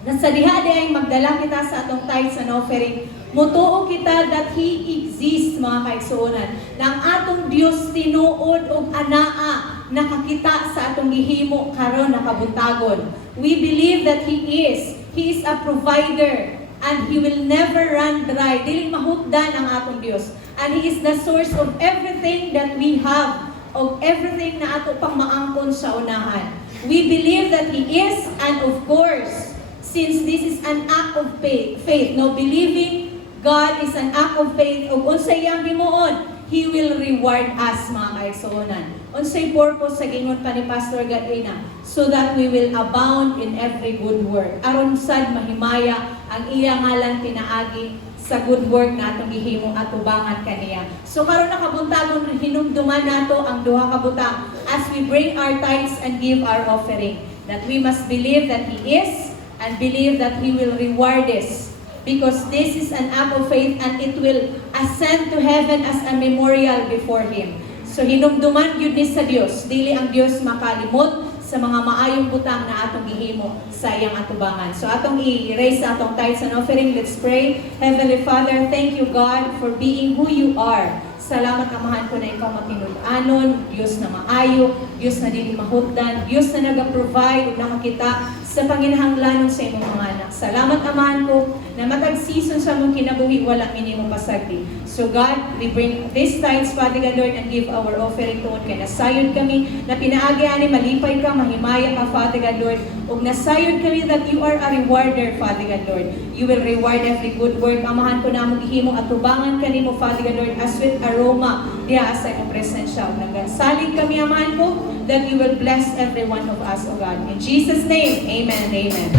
Nasa diha ay magdala kita sa atong tithes and offering. Mutuo kita that He exists, mga kaigsuonan. Na ang atong Dios tinuod og anaa nakakita sa atong gihimo karon nakabuntagon. We believe that He is. He is a provider and He will never run dry. Dili mahutdan ang atong Dios. And He is the source of everything that we have, of everything na ato pang maangkon sa unahan. We believe that He is, and of course, since this is an act of faith, no, believing God is an act of faith, ug unsay iyang himuon, He will reward us, mga kaigsuonan. Unsay purpose sa gingon pa ni Pastor Gadrina? So that we will abound in every good work. Aron sad mahimaya ang iyang ngalan tinaagi sa good work na atong gihimo at tubangan kaniya. So karon nakabuntagon hinumduman nato ang duha ka butang as we bring our tithes and give our offering. That we must believe that He is and believe that He will reward us. Because this is an act of faith and it will ascend to heaven as a memorial before Him. So hinumduman yun ni sa Dios. Dili ang Dios makalimot sa mga maayong butang na atong gihimo sa iyang atubangan. So atong i-raise sa atong tithes and offering. Let's pray. Heavenly Father, thank you God for being who you are. Salamat amahan ko na ikaw makinud-anon, Diyos na maayo, Diyos na dili mahutdan, Diyos na nag-provide ug nakakita sa panginahanglanon sa imong mga anak. Salamat amahan ko na matag season sa mong kinabuhi walang minimum pasagdi. So God, we bring this tithes, Father God Lord, and give our offering to kay nasayod kami na pinaagi ani malipay ka, mahimaya ka, Father God Lord, ug nasayod kami that you are a rewarder, Father God Lord. You will reward every good work. Amahan ko na mo gihimo at tubangan kanimo, Father God Lord, as sweet aroma diha sa imong presensya. Nagasalig kami amahan ko that you will bless every one of us, O God. In Jesus' name, amen and amen.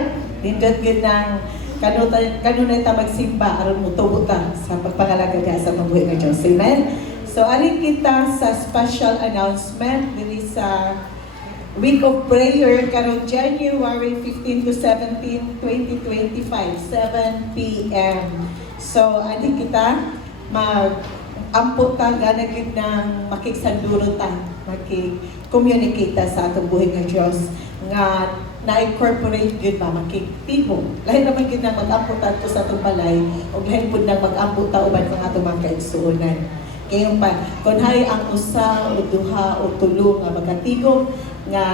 Amen? Nindot gid ng kanunay ta magsimba aron motubo ta sa pagpangalaga diha sa mabuhi nga Dios. Amen? So aling kita sa special announcement diri sa Week of Prayer karong January 15 to 17, 2025, 7 p.m. So aling kita mag-ampot ta gana gid ng makigsanduro ta, makig-communicate ta sa atong buhi nga Dios nga na-incorporate yun ba, makiktibo. Lahat naman yun na mag-amputan ko sa itong balay, o lahat po na mag-amputa uban ng atong mga kaigsuunan. Kaya pa, kung hay ang usa o duha o tulo nga magatigom, nga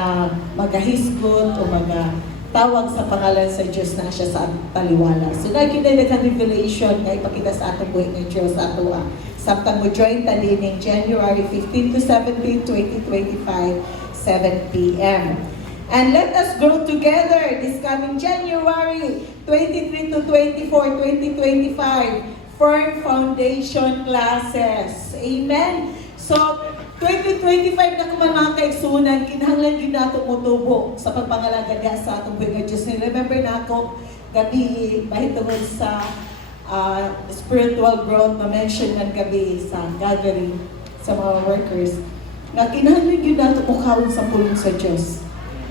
magahisgot o magatawag sa pangalan sa Diyos na siya sa taliwala. So, nagkinay na revelation nga ipakita sa atong buhay ng Diyos sa ato. Samtang mo join ta din ng January 15 to 17, 2025, 7 p.m. And let us grow together this coming January 23 to 24, 2025, Firm Foundation classes. Amen? So, 2025 na kuman mga kaigsunan, kinahanglan yun nato motubo sa pagpangalaga niya sa atong buhay nga Diyos. Remember na ako, gabi, mahitungod sa spiritual growth, ma-mention ng gabi sa gathering sa mga workers, na kinahanglan yun nato mukhaon sa pulong sa Diyos.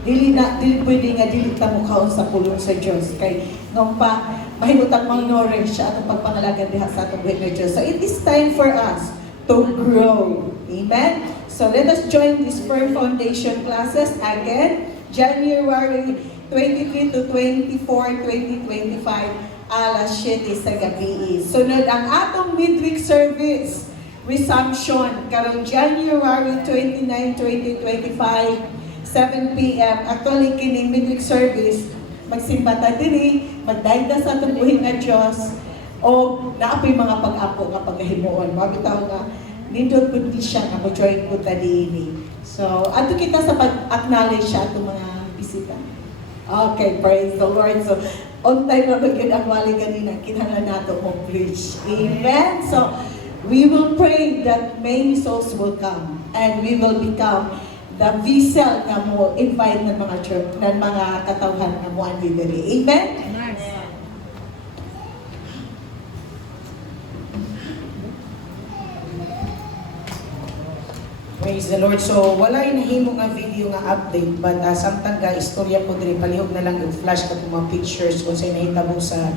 Dili pwede nga dili ta mukhaon sa pulong sa Diyos kay nung pa mahimutang mangnore siya atong pagpangalaga diha sa atong buhay nga Diyos. So it is time for us to grow. Amen? So let us join these Firm Foundation classes again, January 23 to 24, 2025, alas 7 sa gabi. Sunod ang atong midweek service, resumption, karong January 29, 2025, 7 p.m. Actually, kining midweek service, magsimba ta diri, magdaigda sa atong buhi nga Diyos, o naapoy mga pag-apo nga pagkahimuon. Mabitaw nga, nindot po di siya nga mo-join po ta diini. So, ato kita sa pag-acknowledge siya atong mga bisita. Okay, praise the Lord. So, on time na yun ang wali ganina, kinahanglan nato mong preach. Amen? So, we will pray that many souls will come and we will become the vessel nga mo invite ng mga church, ng mga katawhan nga mo andi diri. Amen? Praise the Lord. So, wala yung nahimo nga video nga update, but samtang ga, istorya ko diri, palihog na lang yung flash ka mga pictures kung sa'yo nahitabo sa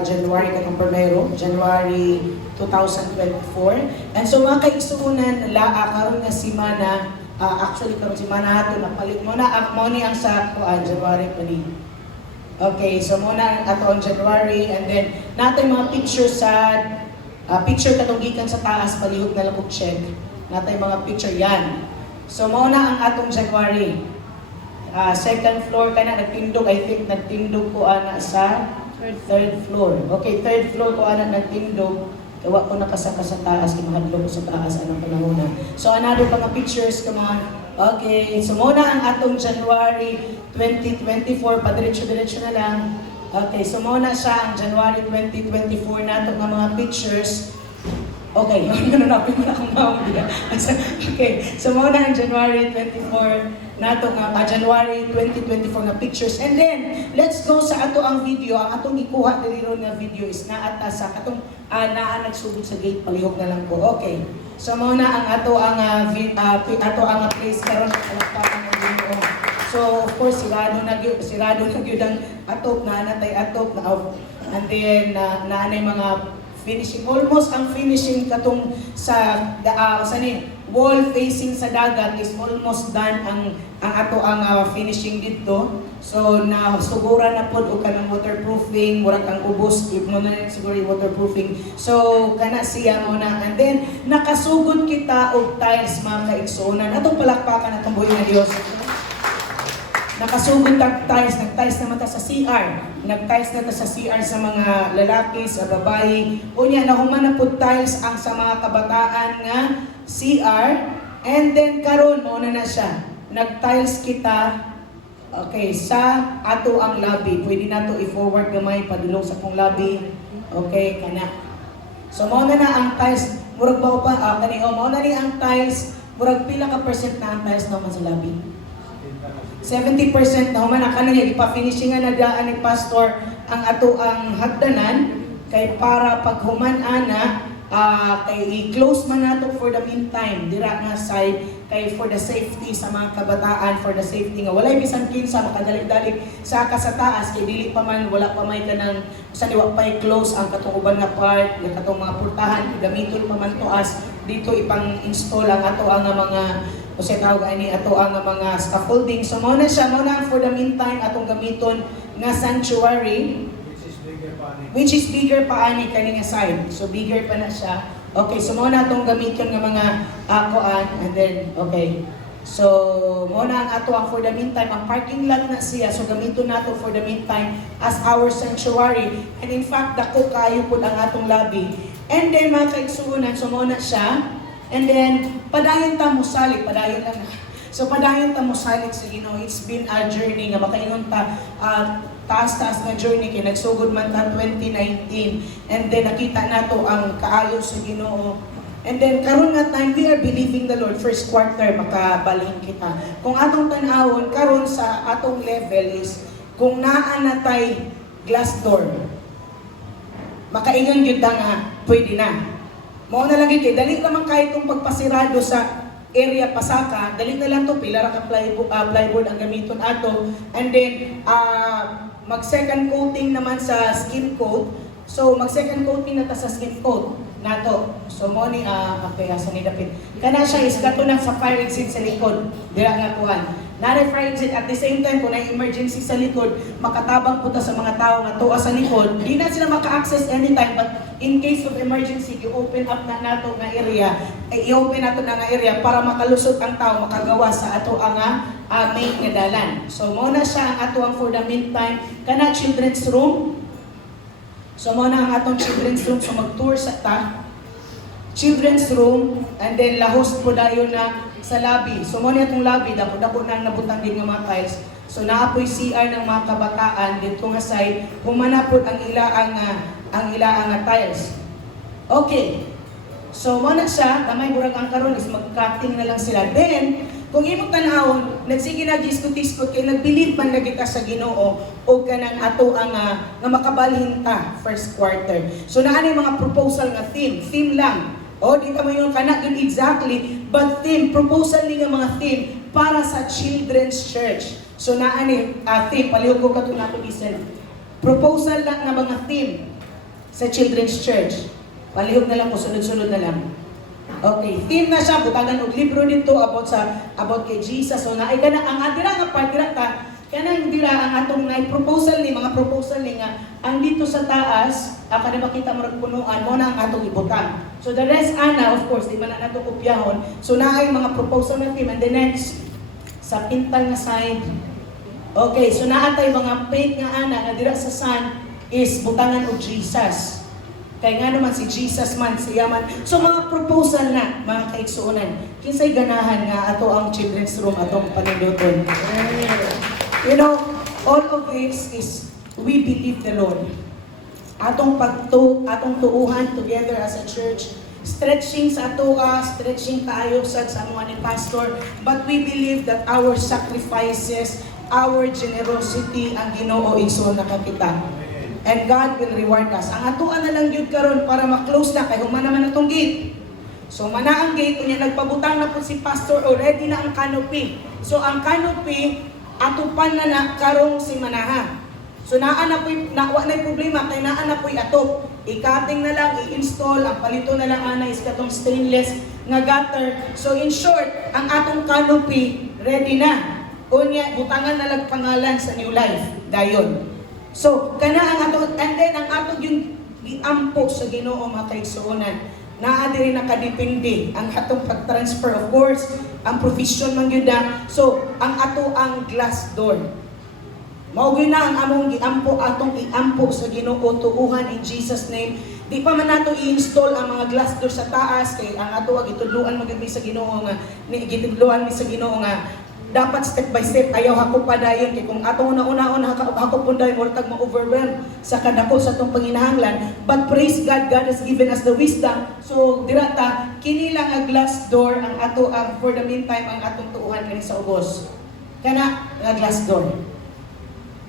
January katong primero, January 2024. And so, mga kaigsuunan, karon nga simana, actually karon simana hato napalit mo na mo ni ang sa January pa ni. Okay, so muna ato ang January, and then natin mga picture sa picture katong gikan sa taas palihog na lang og check. Natay mga picture yan. So muna ang atong January. Second floor kana nagtindog, I think nagtindog ko ana sa third floor. Okay, third floor ko ana nagtindog. Tawa ko nakasaka sa taas, kimahadlok ko sa taas anong panahon na. So another mga pictures, come on. Okay, so muna ang atong January 2024, padiretso-diretso na lang. Okay, so muna siya ang January 2024 nato nga mga pictures. Okay, nanapin mo na akong mawag. Okay, so muna ang January 24 nato nga, January 2024 nga pictures. And then, let's go sa ato ang video. Ang atong ikuha diri ron nga video is naata sa atong naa nagsugod sa gate, palihog na lang ko. Okay, so muna ang ato ang place karon palakpakan ng Ginoo. So, of course, sirado na gyud ang atop na natay atop na and then naanay mga finishing, almost ang finishing katong sa wall facing sa dagat is almost done ang ato ang finishing dito. So na sugura na pod og kanang waterproofing, murag ang ubos if mo na siguro yung waterproofing. So kana siya mo na, and then nakasugod kita og tiles mga kaigsuonan. Atong palakpakan atong buhi nga Dios. Nakasugod tag tiles, nag-tiles naman ta sa CR. Nag-tiles na ta sa CR sa mga lalaki, sa babae. Unya na human na pud tiles ang sa mga kabataan nga CR. And then karon mo na siya. Nag-tiles kita okay sa ato ang lobby. Pwede nato i-forward gamay padulong sa kong lobby. Okay, kana. So mo na ang tiles, murag ba pa mo na ni ang tiles, murag pila ka percent na ang tiles naman sa lobby? 70% na humana kaniya ipa-finishingan na daan ni pastor ang ato ang hagdanan kay para pag human ana kay i-close man nato for the meantime dira nga side kay for the safety sa mga kabataan, for the safety nga walay bisan kinsa makadalik-dalik sa taas kay dili pa man wala pa may kanang sa liwa pa i-close ang katong uban nga part nga katong mga pultahan gamiton pa man tuas dito ipang install ang ato ang mga o siya tawag ani ato ang mga scaffolding. So mao na siya, mao na for the meantime atong gamiton nga sanctuary which is bigger pa ani kani nga side. So bigger pa na siya. Okay, so mao na atong gamiton nga mga kuan and then okay. So mao na ang ato ang for the meantime ang parking lot na siya. So gamiton nato for the meantime as our sanctuary. And in fact dako kayo pud ang atong lobby. And then mga kaigsuonan, so mao na siya. And then, padayon ta mo salig, padayon lang. So, padayon ta mo salig sa Ginoo. It's been a journey nga makaingon ta, taas-taas nga journey kay nagsugod man ta 2019. And then, nakita nato ang kaayo sa Ginoo. And then, karon nga time, we are believing the Lord, first quarter, makabalhin kita. Kung atong tanawon, karon sa atong level is, kung naa na tay glass door, makaingon yun nga, pwede na. Mao na lang yun, dali naman kahit itong pagpasirado sa area pasaka, dali na lang ito, pilar ang plywood ang gamiton ato. And then, mag-second coating naman sa skin coat. So, mag-second coating na ta sa skin coat nato. So, mo ni, okay, asa ni Dapit. Kana siya is kato na sa fire exit sa likod. Dira nga kuhan. Nare fire exit at the same time, kung na-emergency sa likod, makatabang po ta sa mga tao nga tuwa sa likod. Di na sila maka-access anytime, but in case of emergency, i-open up na nato nga area, i-open nato na nga area para makalusot ang tao, makagawa sa ato ang main nga dalan. So, mo na siya ang ato ang for the meantime. Kana children's room. So, mo na ang atong children's room. So, mag-tour sa ta. Children's room, and then lahos po dayon na sa lobby. So, mo na itong lobby, dako-dako na nabutang din ng mga tiles. So, naapoy CR ng mga kabataan, dito nga side, humanapod ang ilaang tiles. Okay. So, mo na siya, kamay burag ang karon is mag-cutting na lang sila. Then, kung imong tanawon, nagsige na diskut-diskut kay nagbilib man na kita sa Ginoo o kanang ato ang nga makabalhin ta first quarter. So naani mga proposal nga theme lang. O di ta mayon kana gid exactly, but theme proposal ni nga mga theme para sa children's church. So naani theme palihog ko kato nato listen. Proposal lang nga mga theme sa children's church. Palihog na lang ko sunod-sunod na lang. Okay, theme na siya, butagan og libro dito about kay Jesus. So naay kana ang adira nga part dira ta, kanang dira ang atong proposal ni mga proposal ni nga ang dito sa taas, kada makita mo punuan mo na ang atong ibutang. So the rest ana of course di man na nato kopyahon. So naay mga proposal na theme and the next sa pintal nga side. Okay, so naatay mga paint nga ana nga dira sa sun is butangan og Jesus. Kaya nga naman si Jesus man, siya man. So mga proposal na, mga kaigsuunan. Kinsay ganahan nga ato ang children's room atong paninduton. You know, all of this is we believe the Lord. Atong tuuhan together as a church. Stretching sa atoa, stretching tayo sa mga ni pastor. But we believe that our sacrifices, our generosity, ang Ginoo igsoon na kita. And God will reward us. Ang atuan na lang yun karon para ma-close na kay humana man atong gate. So mana ang gate unya nagpabutang na po si pastor already na ang canopy. So ang canopy atupan na karong si manaha. So naa na wa na problema kay naa na po'y atop. I-cutting na lang, i-install, ang palito na lang ana is katong stainless nga gutter. So in short, ang atong canopy ready na. Unya butangan na lang pangalan sa New Life. Dayon. So, kana ang ato, and then ang ato yung giampo sa Ginoo mga kaigsuonan. Naa diri nakadepende ang atong pag-transfer of course, ang provision man gyud na. So, ang ato ang glass door. Mao gyud na ang among giampo atong iampo sa Ginoo tuuhan in Jesus name. Di pa man nato i-install ang mga glass door sa taas kay ang ato gitudloan magid mi sa Ginoo nga gitudloan mi sa Ginoo nga dapat step by step ayaw hako pa dayon kay kung atong una-una hako pud dayon murag ma-overwhelm sa kadako sa atong panginahanglan. But praise God, God has given us the wisdom. So dira ta kini lang ang glass door ang ato ang for the meantime ang atong tuuhan kani sa ubos. kana nga glass door.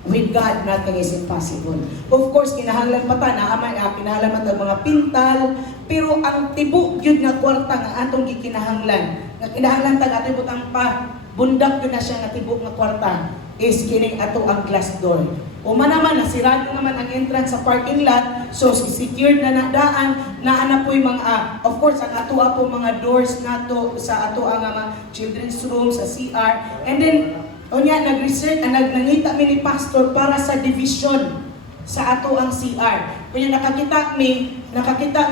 With God, nothing is impossible. Of course, kinahanglan pa ta na kinahanglan man tag mga pintal, pero ang tibok yun nga kwarta nga atong gikinahanglan. Nga kinahanglan tag ato butang pa bundak yun na siya nga tibok nga kwarta is kining ato ang glass door. O man naman, nasirado naman ang entrance sa parking lot, so secured na nadaan, naana po yung mga, of course, ang ato po mga doors nato sa ato ang mga children's room, sa CR, and then, nag-research, nangita mi ni pastor para sa division sa ato ang CR. Kanya nakakita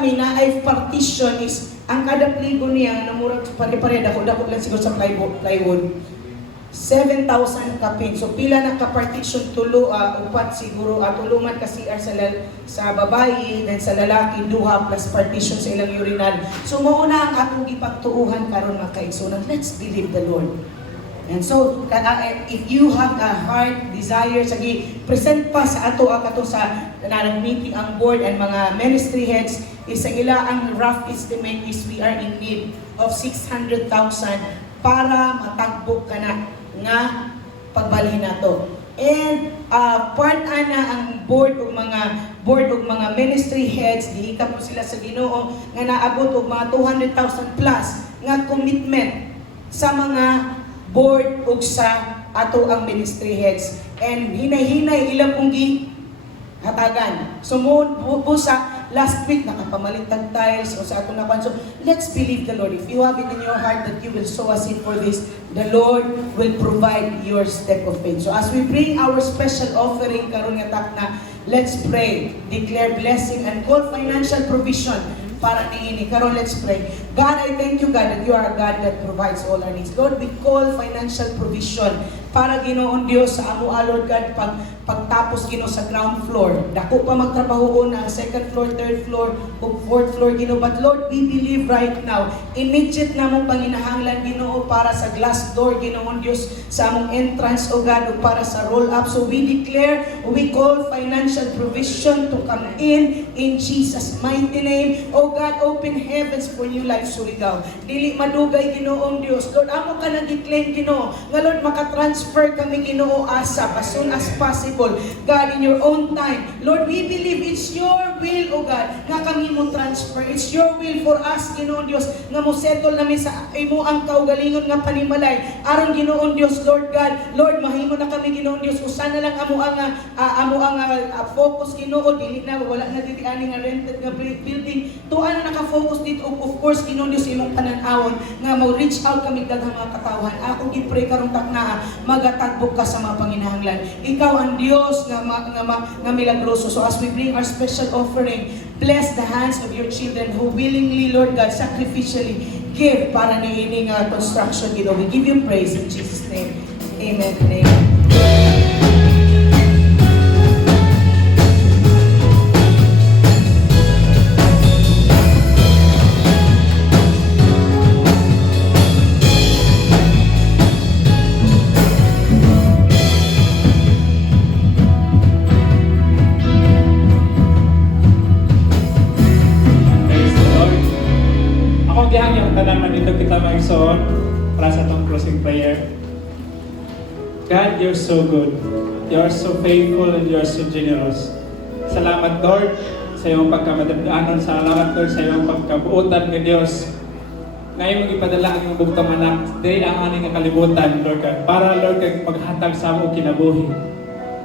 mi na ay partition is, ang kada pligo niya, namurag pare-pare, dako lang siguro sa plywood, 7,000 kapin. So pila na ka-partition upat siguro tulungan ka CR sa babae, then sa lalaki duha plus partition sa ilang urinal. So mauna ang atong gipagtuuhan karon mga kaigsunan. Let's believe the Lord. And so if you have a heart desire sige present pa sa ato sa nag-meeting ang board and mga ministry heads is ila ang rough estimate is we are in need of 600,000 para matagbo ka na nga pagbalhin nato. And part ana ang board og mga ministry heads gihika po sila sa Ginoo nga naabot og mga 200,000 plus nga commitment sa mga board ug sa ato ang ministry heads. And hinay-hinay ilang pong hatagan. So sa last week nakapamalit tag tiles o sa ato na so let's believe the Lord. If you have it in your heart that you will sow a seed for this, the Lord will provide your step of faith. So as we bring our special offering karon nga takna, let's pray, declare blessing and call financial provision para niini. Karon let's pray. God, I thank you God that you are a God that provides all our needs. Lord, we call financial provision para Ginoon Dios sa amo Lord God pagtapos Ginoo sa ground floor. Dako pa magtrabaho na ang second floor, third floor, ug fourth floor Ginoo. But Lord, we believe right now, immediate namong panginahanglan Ginoo para sa glass door Ginoon Dios sa among entrance o God ug para sa roll up. So we declare, we call financial provision to come in Jesus mighty name. Oh God, open heavens for new life Surigao. Dili madugay Ginoong Dios. Lord, amo ka nag-claim Ginoo nga Lord makatransfer kami Ginoo ASAP as soon as possible. God, in your own time. Lord, we believe it's your will, O God, nga kami mo transfer. It's your will for us, Ginoong Dios, nga mo settle namin sa imo ang kaugalingon nga panimalay. Aron Ginoong Dios, Lord God, Lord, mahimo na kami Ginoong Dios. Usa na lang amo ang focus Ginoo, dili na wala na dili ani nga rented nga building. Tuan na naka-focus dito, of course, Ginoong Dios imong pananawon nga mo reach out kami daghang mga katawhan. Ako gipray karong taknaa, magatagbo ka sa mga panginahanglan. Ikaw ang Dios nga milagroso. So as we bring our special offering, bless the hands of your children who willingly, Lord God, sacrificially give para niining construction, Ginoo. We give you praise in Jesus' name. Amen and amen. Para sa itong closing prayer. God, you're so good. You're so faithful and you're so generous. Salamat, Lord, sa iyong pagkamadadaanon. Salamat, Lord, sa iyong pagkabuutan ng Diyos. Ngayon mong ipadala ang iyong bugtong anak. Dahil ang aning kalibutan, Lord God. Para, Lord, kag maghatag sa among kinabuhi.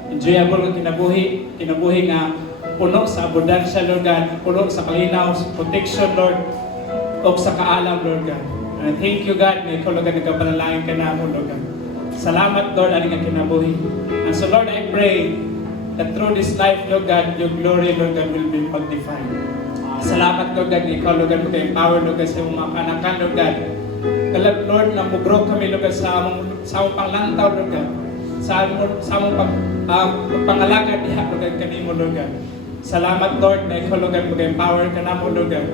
Enjoyable ang kinabuhi nga puno sa abundansya, Lord God. Puno sa kalinaw, sa protection, Lord. O sa kaalam, Lord God. And thank you, God, na ikaw, Lord God, nagkapanalangin ka na mo, Lord God. Salamat, Lord, aning ang kinabuhi. And so, Lord, I pray that through this life, Lord God, your glory, Lord God, will be magnified. Salamat, Lord God, na ikaw, Lord God, mag-empower, Lord God, sa mga kanakan, Lord God. Kalag, Lord, na mugrow kami, Lord God, sa among panglantaw, Lord God. Sa among pangalagad, diha, Lord God, kanimo, Lord God. Salamat, Lord, na ikaw, Lord God, mag-empower ka na mo, Lord God.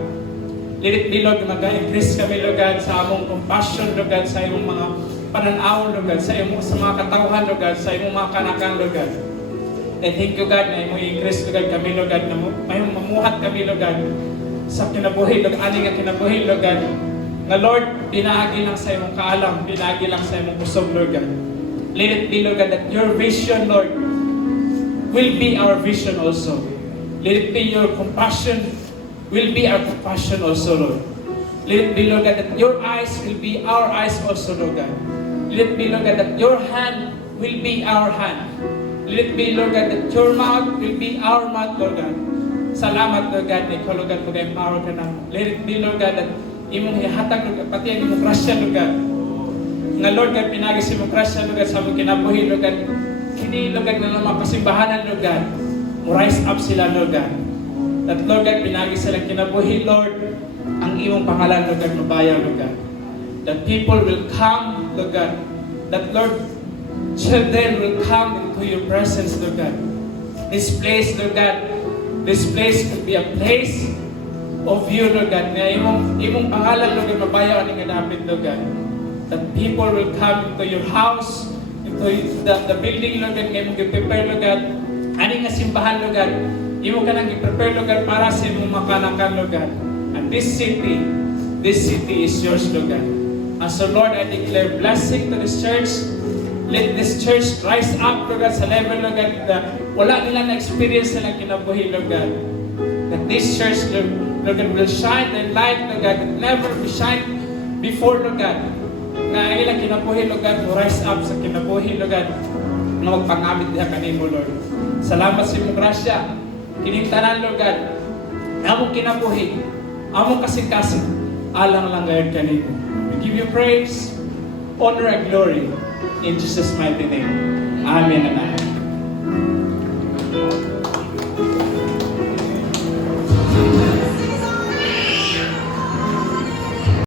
Let it be, Lord, mag-increase kami, Lord God, sa among compassion, Lord God, sa imong mga pananaw, Lord God, sa mga katawhan, Lord God, sa imong mga kanakan, Lord God. And thank you, God, na imong increase, Lord God, kami, Lord God, na mayong mamuhat kami, Lord God, sa kinabuhi, Lord God, aning nga kinabuhi, Lord God. Nga, Lord, pinaagi lang sa imong kaalam, pinaagi lang sa imong kusog, Lord God. Let it be, Lord God, that your vision, Lord, will be our vision also. Let it be your compassion will be our compassion also, Lord. Let it be, Lord God, that your eyes will be our eyes also, Lord God. Let it be, Lord God, that your hand will be our hand. Let it be, Lord God, that your mouth will be our mouth, Lord God. Salamat, Lord God, ikaw, Lord God, mag-empower ka na. Let it be, Lord God, that imong hihatag, Lord God, pati ang imong grasya, Lord God. Nga, Lord God, pinagis imong grasya, Lord God, sa among kinabuhi, Lord God. Kini, Lord God, na mga pasimbahanan, Lord God. Rise up sila, Lord God. That, Lord God, pinagis silang kinabuhi, Lord, ang imong pangalan, Lord God, mabayaw, Lord God. That people will come, Lord God. That, Lord, children will come into your presence, Lord God. This place, Lord God, this place could be a place of you, Lord God. Na imong pangalan, Lord God, mabayaw ang ingadapit, Lord God. That people will come into your house, into the building, Lord God, na imong i-prepare, Lord God. Ani nga simbahan, Lord God. Imo ka nang i-prepare, Lord God, para sa imong makanakan, Lord God. And this city is yours, Lord God. And so, Lord, I declare blessing to this church. Let this church rise up, Lord God, sa level, Lord God, na wala nilang na-experience nilang kinabuhi, Lord God. That this church, Lord God, will shine their light, Lord God, that never be shine before, Lord God. Na ilang kinabuhi, Lord God, will rise up sa kinabuhi, Lord God, na magpangamit niya kanimo, Lord. Salamat sa imong grasya. Kinimtanan, Lord God, among kinabuhi, among kasing-kasing, alang lang ngayon kanimo. We give you praise, honor, and glory. In Jesus' mighty name. Amen and amen.